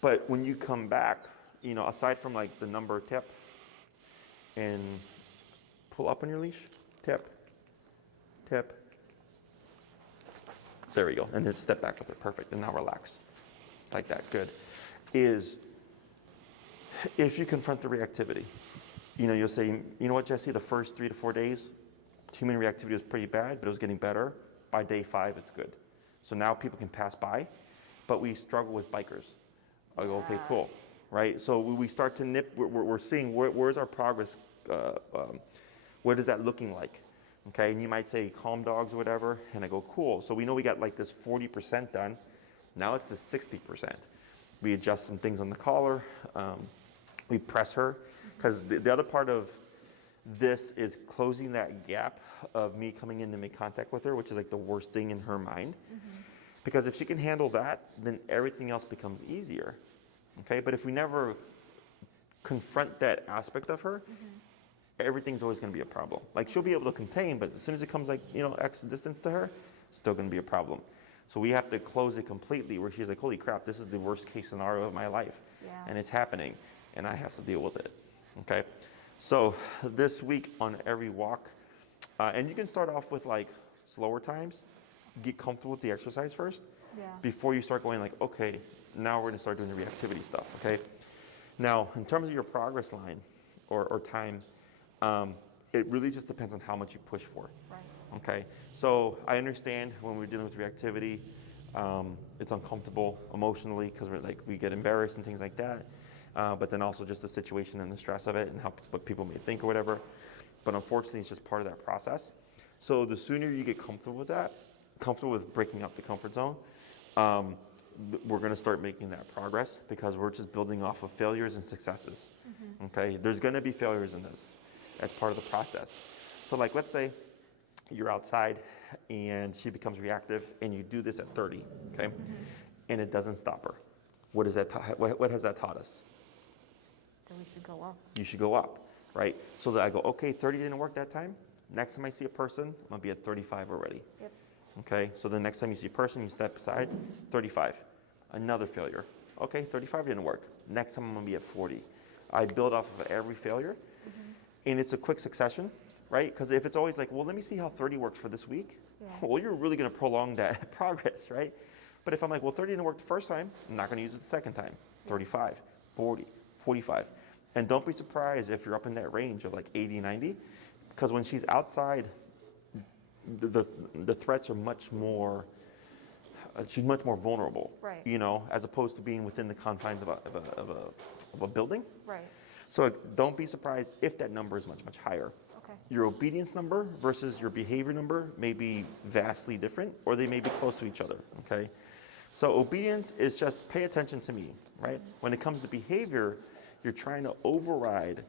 But when you come back, you know, aside from like the number tap and pull up on your leash, tap, tap. There we go. And then step back with it. Perfect. And now relax. Like that. Good. Is if you confront the reactivity, you know, you'll say, you know what, Jesse, the first 3 to 4 days, human reactivity was pretty bad, but it was getting better. By day 5, it's good. So now people can pass by, but we struggle with bikers. I go, okay, cool, right? So we start to nip, we're seeing where's our progress, what is that looking like? Okay, and you might say calm dogs or whatever, and I go, cool. So we know we got like this 40% done. Now it's the 60%. We adjust some things on the collar. We press her, because the other part of this is closing that gap of me coming in to make contact with her, which is like the worst thing in her mind. Because if she can handle that, then everything else becomes easier. Okay, but if we never confront that aspect of her, everything's always going to be a problem. Like she'll be able to contain, but as soon as it comes like, you know, X distance to her, it's still going to be a problem. So we have to close it completely where she's like, holy crap, this is the worst case scenario of my life. Yeah. And it's happening, and I have to deal with it. Okay, so this week on every walk, and you can start off with like slower times, get comfortable with the exercise first, before you start going like, okay, now we're going to start doing the reactivity stuff, okay? Now, in terms of your progress line or time, it really just depends on how much you push for. Right. Okay, so I understand when we're dealing with reactivity, it's uncomfortable emotionally because we get embarrassed and things like that. But then also just the situation and the stress of it and what people may think or whatever. But unfortunately, it's just part of that process. So the sooner you get comfortable with that, comfortable with breaking up the comfort zone, we're going to start making that progress because we're just building off of failures and successes. Okay, there's going to be failures in this as part of the process. So like, let's say you're outside and she becomes reactive and you do this at 30, okay? And it doesn't stop her. What has that taught us? Then we should go up. You should go up, right? So that I go, okay, 30 didn't work that time. Next time I see a person, I'm gonna be at 35 already. Yep. Okay, so the next time you see a person, you step aside, 35. Another failure. Okay, 35 didn't work. Next time I'm gonna be at 40. I build off of every failure, and it's a quick succession, right? Because if it's always like, well, let me see how 30 works for this week, well, you're really gonna prolong that progress, right? But if I'm like, well, 30 didn't work the first time, I'm not gonna use it the second time. 35, 40, 45. And don't be surprised if you're up in that range of like 80, 90, because when she's outside, the threats are much more, she's much more vulnerable, Right. you know, as opposed to being within the confines of a building. Right. So don't be surprised if that number is much, much higher. Okay. Your obedience number versus your behavior number may be vastly different, or they may be close to each other, okay? So obedience is just pay attention to me, right? When it comes to behavior, you're trying to override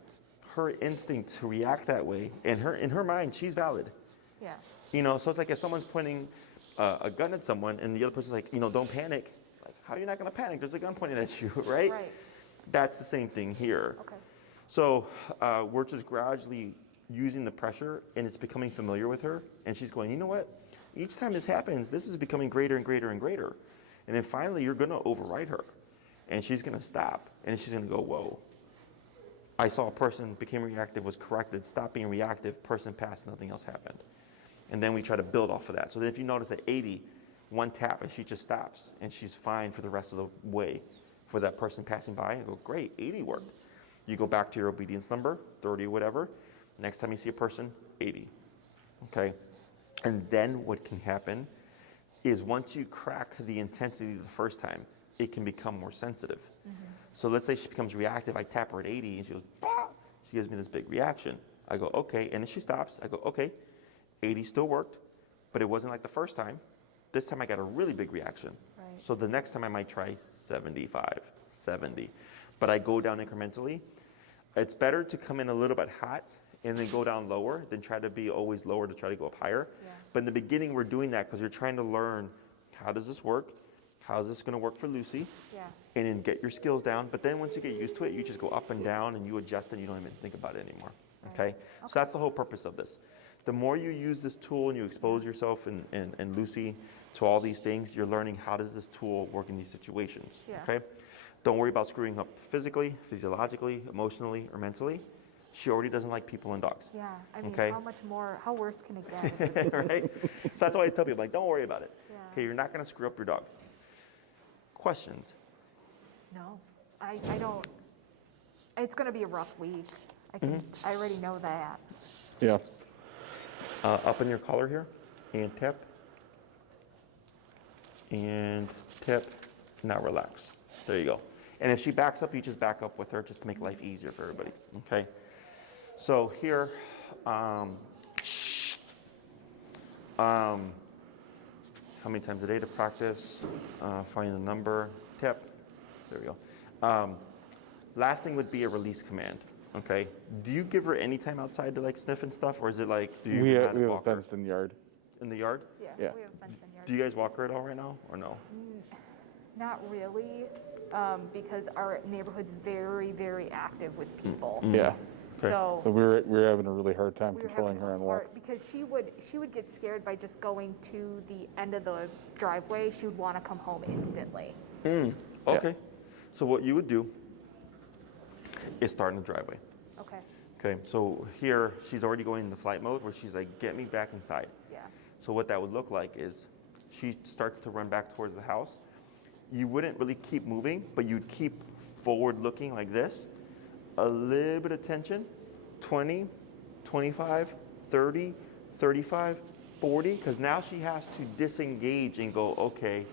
her instinct to react that way. And in her mind, she's valid. Yeah. You know, so it's like if someone's pointing a gun at someone and the other person's like, you know, don't panic. Like, how are you not gonna panic? There's a gun pointed at you, right? Right. That's the same thing here. Okay. So we're just gradually using the pressure, and it's becoming familiar with her. And she's going, you know what? Each time this happens, this is becoming greater and greater and greater. And then finally, you're gonna override her. And she's gonna stop, and she's gonna go, whoa. I saw a person became reactive, was corrected, stopped being reactive, person passed, nothing else happened. And then we try to build off of that. So then if you notice at 80, one tap and she just stops, and she's fine for the rest of the way for that person passing by, and go, great, 80 worked. You go back to your obedience number, 30 or whatever. Next time you see a person, 80, okay? And then what can happen is once you crack the intensity the first time, it can become more sensitive. So let's say she becomes reactive, I tap her at 80 and she goes, bah! She gives me this big reaction. I go, okay, and then she stops. I go, okay, 80 still worked, but it wasn't like the first time. This time I got a really big reaction. Right. So the next time I might try 75, 70, but I go down incrementally. It's better to come in a little bit hot and then go down lower than try to be always lower to try to go up higher. Yeah. But in the beginning, we're doing that because you're trying to learn, how does this work? How is this gonna work for Lucy? Yeah. And then get your skills down. But then once you get used to it, you just go up and down and you adjust and you don't even think about it anymore, okay? So that's the whole purpose of this. The more you use this tool and you expose yourself and Lucy to all these things, you're learning how does this tool work in these situations, Yeah. okay? Don't worry about screwing up physically, physiologically, emotionally, or mentally. She already doesn't like people and dogs. Yeah. I mean, Okay. how worse can it get? at this point? Right? So that's why I always tell people, like, don't worry about it. Yeah. Okay, you're not gonna screw up your dog. Questions? No, I don't. It's going to be a rough week. I already know that. Yeah. Up in your collar here, and tap, and tap, now relax. There you go. And if she backs up, you just back up with her just to make life easier for everybody, okay? So here, how many times a day to practice? Find the number, tap, there we go. Last thing would be a release command, okay? Do you give her any time outside to like sniff and stuff, or is it like, do you We know how have, to we have a walk her? fenced in yard. In the yard? Yeah. Yeah. We have a fenced in yard. Do you guys walk her at all right now, or no? Not really, because our neighborhood's very, very active with people. Yeah. Okay. So So we're having a really hard time we were controlling having her a on hard- walks. because she would get scared by just going to the end of the driveway. She would want to come home instantly. Okay. So what you would do is start in the driveway. Okay. Okay, so here she's already going into flight mode where she's like, get me back inside. Yeah. So what that would look like is she starts to run back towards the house. You wouldn't really keep moving, but you'd keep forward looking like this. A little bit of tension, 20, 25, 30, 35, 40, because now she has to disengage and go, okay,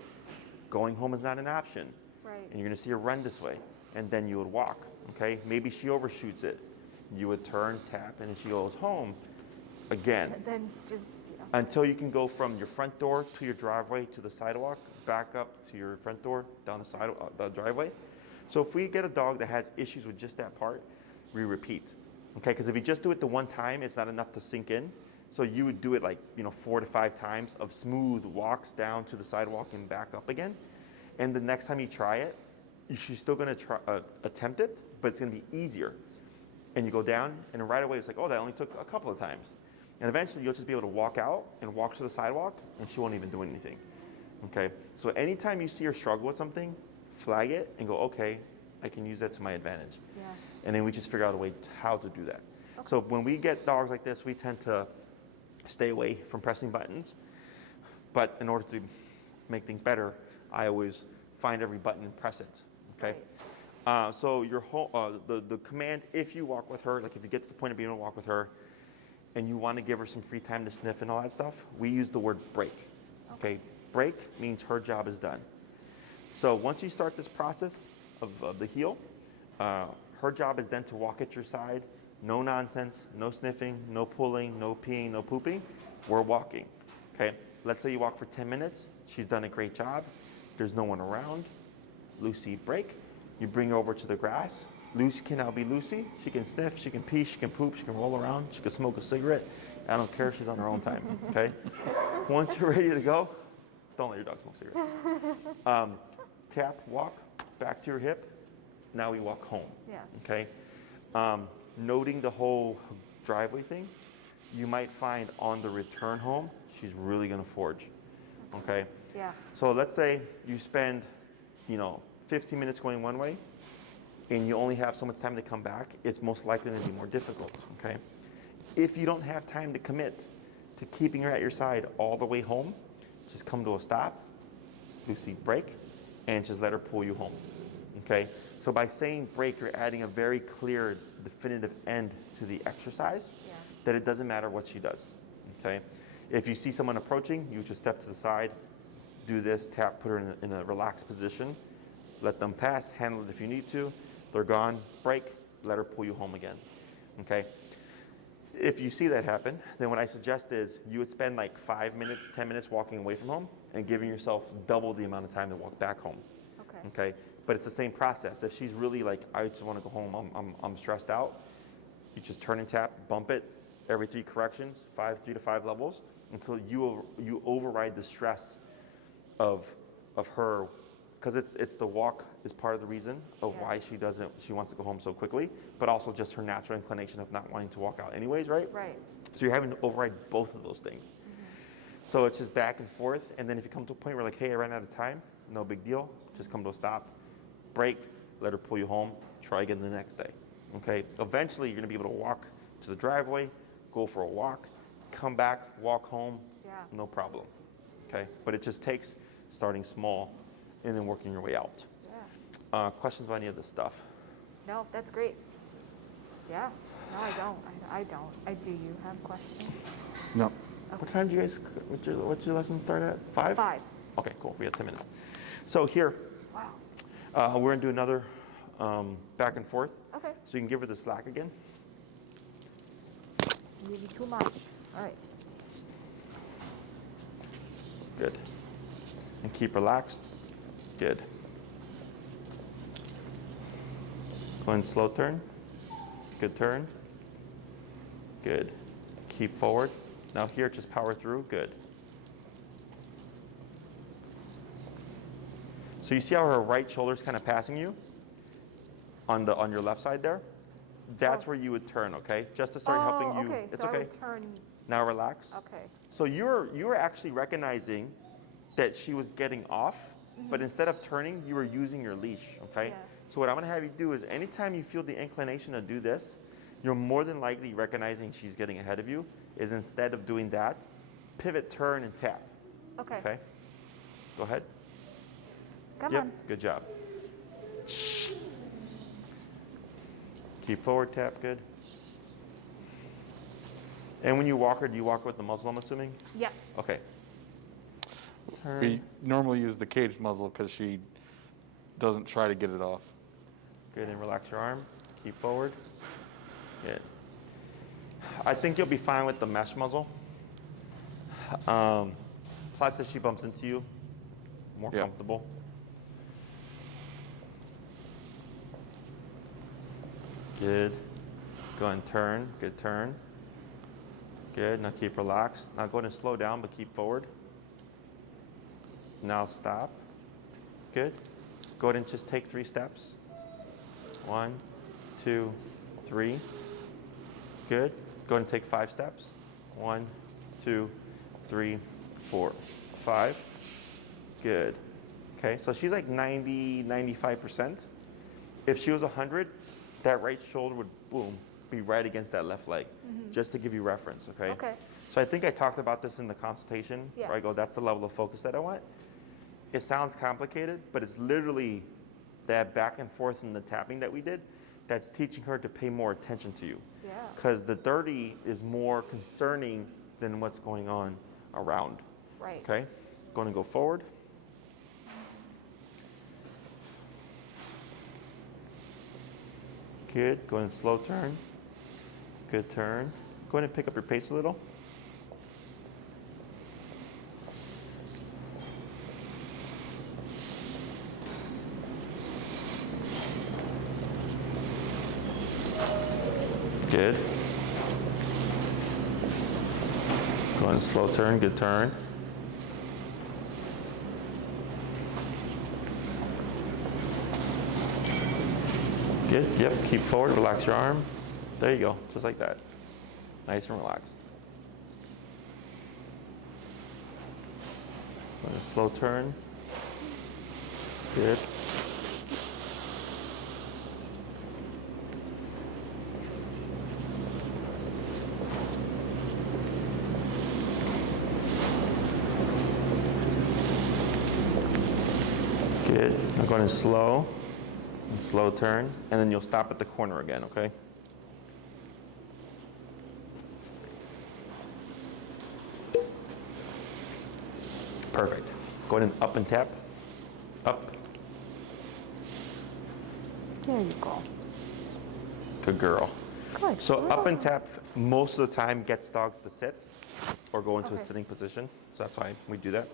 going home is not an option. Right. And you're gonna see her run this way. And then you would walk, okay? Maybe she overshoots it. You would turn, tap, and then she goes home again. And then just. Until you can go from your front door to your driveway to the sidewalk, back up to your front door, down the driveway. So if we get a dog that has issues with just that part, we repeat, okay? Because if you just do it the one time, it's not enough to sink in. So you would do it like, 4 to 5 times of smooth walks down to the sidewalk and back up again. And the next time you try it, she's still gonna try, attempt it, but it's gonna be easier. And you go down, and right away it's like, oh, that only took a couple of times. And eventually you'll just be able to walk out and walk to the sidewalk, and she won't even do anything, okay? So anytime you see her struggle with something, flag it, and go, okay, I can use that to my advantage. Yeah. And then we just figure out a way how to do that. Okay. So when we get dogs like this, we tend to stay away from pressing buttons. But in order to make things better, I always find every button and press it. Okay. So your the command, if you walk with her, like if you get to the point of being able to walk with her, and you want to give her some free time to sniff and all that stuff, we use the word break. Okay. Break means her job is done. So once you start this process of the heel, her job is then to walk at your side. No nonsense, no sniffing, no pulling, no peeing, no pooping. We're walking. Okay. Let's say you walk for 10 minutes. She's done a great job. There's no one around. Lucy, break. You bring her over to the grass. Lucy can now be Lucy. She can sniff, she can pee, she can poop, she can roll around, she can smoke a cigarette. I don't care, she's on her own time, okay? Once you're ready to go, don't let your dog smoke cigarettes. Tap, walk, back to your hip. Now we walk home, Yeah. okay? Noting the whole driveway thing, you might find on the return home, she's really gonna forge, okay? Yeah. So let's say you spend, 15 minutes going one way, and you only have so much time to come back, it's most likely to be more difficult, okay? If you don't have time to commit to keeping her at your side all the way home, just come to a stop, Lucy, break, and just let her pull you home, okay? So by saying break, you're adding a very clear, definitive end to the exercise, that it doesn't matter what she does, okay? If you see someone approaching, you just step to the side, do this, tap, put her in a relaxed position, let them pass, handle it if you need to. They're gone, break, let her pull you home again, okay? If you see that happen, then what I suggest is you would spend like 5 minutes, 10 minutes walking away from home and giving yourself double the amount of time to walk back home, okay? But it's the same process. If she's really like, I just want to go home, I'm stressed out, you just turn and tap, bump it every 3 corrections, 3 to 5 levels, until you override the stress of her, because it's the walk is part of the reason of why she wants to go home so quickly, but also just her natural inclination of not wanting to walk out anyways, right? Right. So you're having to override both of those things. So it's just back and forth, and then if you come to a point where like, hey, I ran out of time, no big deal, just come to a stop, break, let her pull you home, try again the next day, okay? Eventually, you're gonna be able to walk to the driveway, go for a walk, come back, walk home, no problem, okay? But it just takes starting small and then working your way out. Yeah. Questions about any of this stuff? No, that's great. Yeah. No, I don't. Do you have questions? No. Okay. What time do you guys, what's your lesson start at? 5? 5. Okay, cool, we got 10 minutes. So here, Wow. we're gonna do another back and forth. Okay. So you can give her the slack again. Maybe too much. All right. Good. And keep relaxed. Good. Go in slow turn. Good turn. Good. Keep forward. Now here, just power through. Good. So you see how her right shoulder is kind of passing you on your left side there? That's where you would turn, okay? Just to start helping you. Okay. It's So okay. I would turn. Now relax. Okay. So you were actually recognizing that she was getting off, but instead of turning, you were using your leash, okay? Yeah. So what I'm gonna have you do is anytime you feel the inclination to do this, you're more than likely recognizing she's getting ahead of you, is instead of doing that, pivot, turn, and tap, Okay. okay? Go ahead. Come Yep, on. good job. Keep forward, tap, good. And when you walk her, do you walk her with the muzzle, I'm assuming? Yes. Okay. Turn. We normally use the cage muzzle because she doesn't try to get it off. Good, and relax your arm. Keep forward. Good. I think you'll be fine with the mesh muzzle. Plus, if she bumps into you, more Yeah. comfortable. Good. Go ahead and turn. Good turn. Good. Now keep relaxed. Now go ahead and slow down, but keep forward. Now stop. Good. Go ahead and just take 3 steps. 1, 2, 3. Good. Go ahead and take 5 steps. 1, 2, 3, 4, 5. Good. Okay, so she's like 90, 95%. If she was 100, that right shoulder would, boom, be right against that left leg, just to give you reference, okay? Okay. So I think I talked about this in the consultation, Yeah. where I go, that's the level of focus that I want. It sounds complicated, but it's literally that back and forth in the tapping that we did that's teaching her to pay more attention to you. Yeah. Because the 30 is more concerning than what's going on around. Right. Okay? Going to go forward. Good. Go ahead and slow turn. Good turn. Go ahead and pick up your pace a little. Good. Go ahead and slow turn. Good turn. Good. Yep. Keep forward. Relax your arm. There you go. Just like that. Nice and relaxed. Go ahead and slow turn. Good. Good. Now go ahead and slow turn, and then you'll stop at the corner again, okay? Perfect. Go ahead and up and tap. Up. There you go. Good girl. Good. So up and girl. tap most of the time gets dogs to sit or go into a Okay. sitting position. So that's why we do that.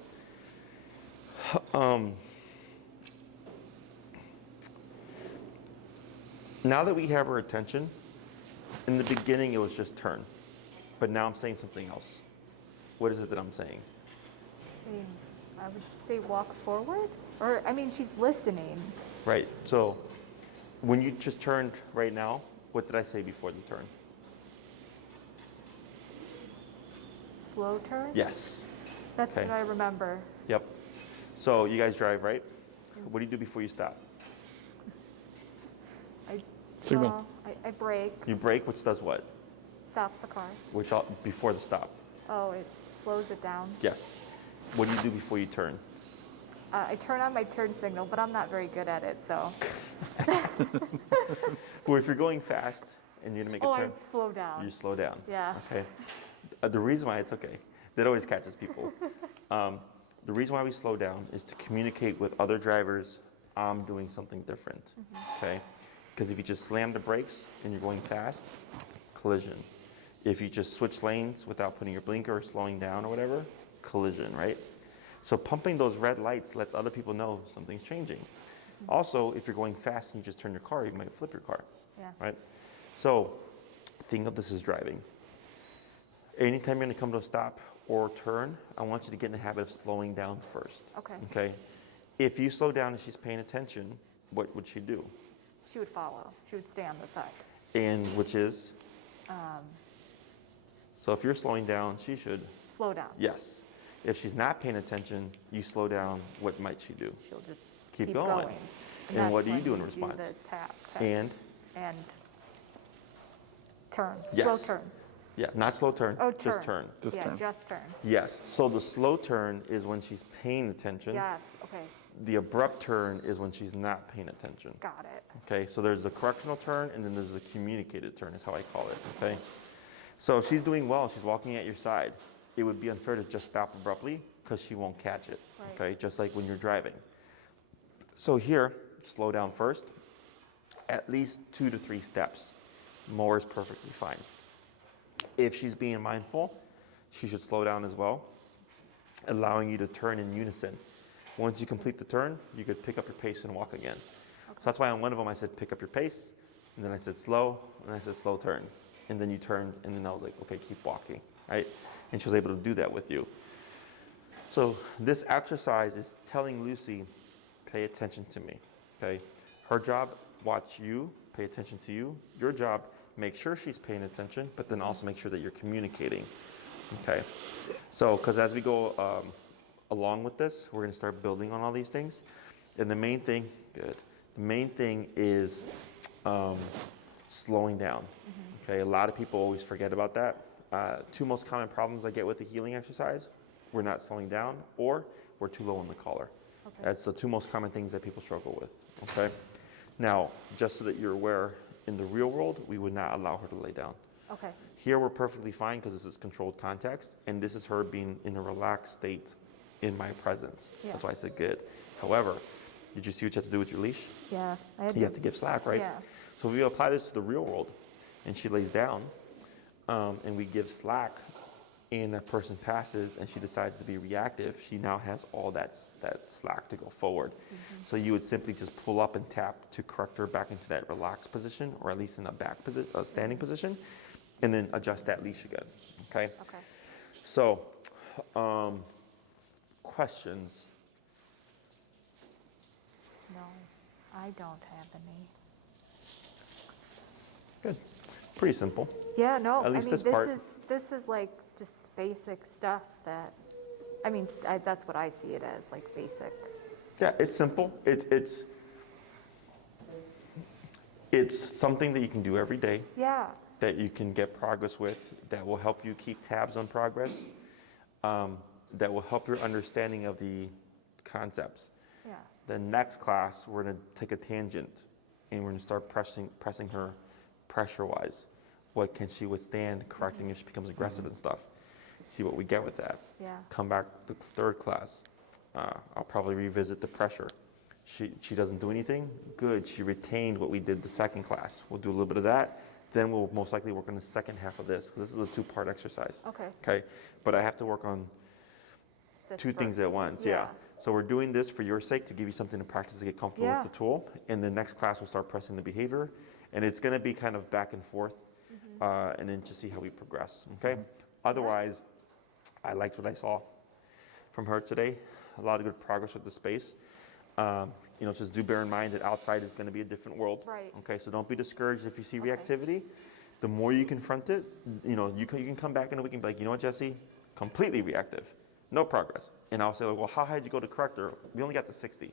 Now that we have her attention, in the beginning it was just turn, but now I'm saying something else. What is it that I'm saying? See, I would say walk forward. Or, I mean, she's listening. Right, so when you just turned right now, what did I say before the turn? Slow turn? Yes. That's Okay. what I remember. Yep. So you guys drive, right? What do you do before you stop? Signal. Well, I brake, You brake, which does what? stops the car. Before the stop. Oh, it slows it down. Yes. What do you do before you turn? I turn on my turn signal, but I'm not very good at it, so. Well, if you're going fast and you're gonna make a Oh, turn, I slow down. you slow down. Yeah. Okay. The reason why it's okay, that always catches people. The reason why we slow down is to communicate with other drivers, I'm doing something different, okay? Because if you just slam the brakes and you're going fast, collision. If you just switch lanes without putting your blinker or slowing down or whatever, collision, right? So pumping those red lights lets other people know something's changing. Also, if you're going fast and you just turn your car, you might flip your car, Yeah. right? So think of this as driving. Anytime you're gonna come to a stop or turn, I want you to get in the habit of slowing down first. Okay. Okay? If you slow down and she's paying attention, what would she do? She would follow. She would stay on the side. And which is? Um, So if you're slowing down, she should, slow down. yes. If she's not paying attention, you slow down, what might she do? She'll just Keep keep going. going. And what that's do you when do in response? Do the tap, tap, And, and turn. Yes. Slow turn. yeah, not slow turn, Oh, turn. just turn. Just Yeah, turn. just turn. Yes, so the slow turn is when she's paying attention. Yes, okay, The abrupt turn is when she's not paying attention. got it. Okay, so there's the correctional turn and then there's the communicated turn is how I call it, okay? So if she's doing well, she's walking at your side, it would be unfair to just stop abruptly because she won't catch it, Right. okay? Just like when you're driving. So here, slow down first, at least 2 to 3 steps. More is perfectly fine. If she's being mindful, she should slow down as well, allowing you to turn in unison. Once you complete the turn, you could pick up your pace and walk again. So that's why on one of them I said pick up your pace, and then I said slow, and I said slow turn. And then you turned, and then I was like, okay, keep walking, right? And she was able to do that with you. So this exercise is telling Lucy, pay attention to me, okay? Her job, watch you, pay attention to you. Your job, make sure she's paying attention, but then also make sure that you're communicating, okay? So, because as we go along with this, we're gonna start building on all these things. And the main thing, good. The main thing is slowing down. Okay, a lot of people always forget about that. Two most common problems I get with the healing exercise, we're not slowing down or we're too low on the collar. Okay. That's the two most common things that people struggle with, okay? Now, just so that you're aware, in the real world, we would not allow her to lay down. Okay. Here, we're perfectly fine because this is controlled context, and this is her being in a relaxed state in my presence. Yeah. That's why I said good. However, did you see what you have to do with your leash? Yeah. I had You have to give slack, right? Yeah. So if we apply this to the real world, and she lays down, and we give slack, and that person passes, and she decides to be reactive, she now has all that slack to go forward. So you would simply just pull up and tap to correct her back into that relaxed position, or at least in a back position, a standing position, and then adjust that leash again. Okay. Okay. So, questions? No, I don't have any. Good. Pretty simple. Yeah, no, At least I mean, this part. this is like just basic stuff that, I mean, that's what I see it as, like basic. Yeah, it's simple. It's something that you can do every day, Yeah, that you can get progress with, that will help you keep tabs on progress, that will help your understanding of the concepts. yeah, The next class, we're going to take a tangent, and we're going to start pressing her pressure-wise. What can she withstand, correcting if she becomes aggressive and stuff. See what we get with that. yeah, Come back to third class. I'll probably revisit the pressure. She doesn't do anything, good. She retained what we did the second class. We'll do a little bit of that. Then we'll most likely work on the second half of this, because this is a two-part exercise. okay. Okay, but I have to work on This two things first. at once, yeah. So we're doing this for your sake, to give you something to practice, to get comfortable Yeah. with the tool. And the next class, we'll start pressing the behavior. And it's gonna be kind of back and forth, and then just see how we progress, okay? Otherwise, I liked what I saw from her today. A lot of good progress with the space. Just do bear in mind that outside is gonna be a different world. Right. Okay, so don't be discouraged if you see Okay. reactivity. The more you confront it, you can come back in a week and be like, you know what, Jesse? Completely reactive, no progress. And I'll say, well, how high did you go to correct her? We only got to 60.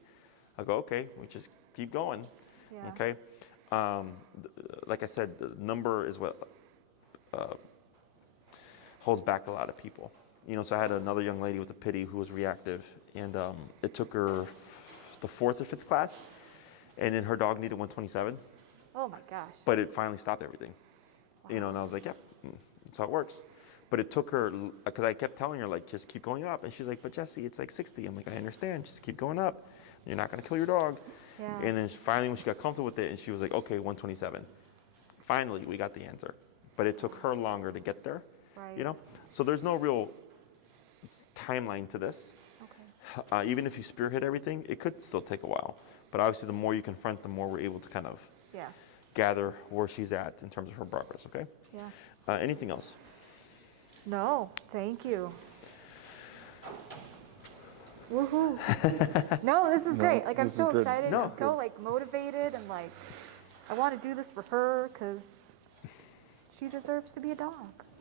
I'll go, okay, we just keep going, Yeah. okay? Like I said, the number is what holds back a lot of people. So I had another young lady with a pity who was reactive, and it took her the 4th or 5th class, and then her dog needed 127, Oh my gosh. but it finally stopped everything. And I was like, yep, that's how it works. But it took her, because I kept telling her, like, just keep going up. And she's like, but Jesse, it's like 60. I'm like, I understand, just keep going up. You're not gonna kill your dog. Yeah. And then finally, when she got comfortable with it, and she was like, okay, 127. Finally, we got the answer. But it took her longer to get there, Right. So there's no real timeline to this. Okay. Even if you spearhead everything, it could still take a while. But obviously, the more you confront, the more we're able to kind of Yeah. gather where she's at in terms of her progress, okay? Yeah. Anything else? No, thank you. Woohoo. No, this is great. Like, I'm this is so good. excited. No, I'm so, like, motivated, and, like, I want to do this for her because she deserves to be a dog.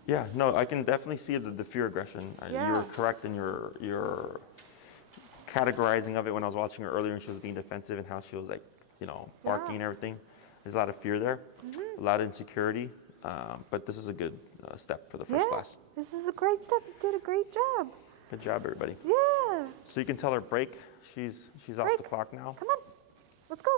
Yeah, no, I can definitely see the fear aggression. Yeah. You're correct in your categorizing of it when I was watching her earlier, and she was being defensive and how she was, like, barking and everything. There's a lot of fear there, a lot of insecurity, but this is a good step for the first Yeah. class. This is a great step. You did a great job. Good job, everybody. Yeah. So you can tell her break. She's off the Break. clock now. Come on. Let's go.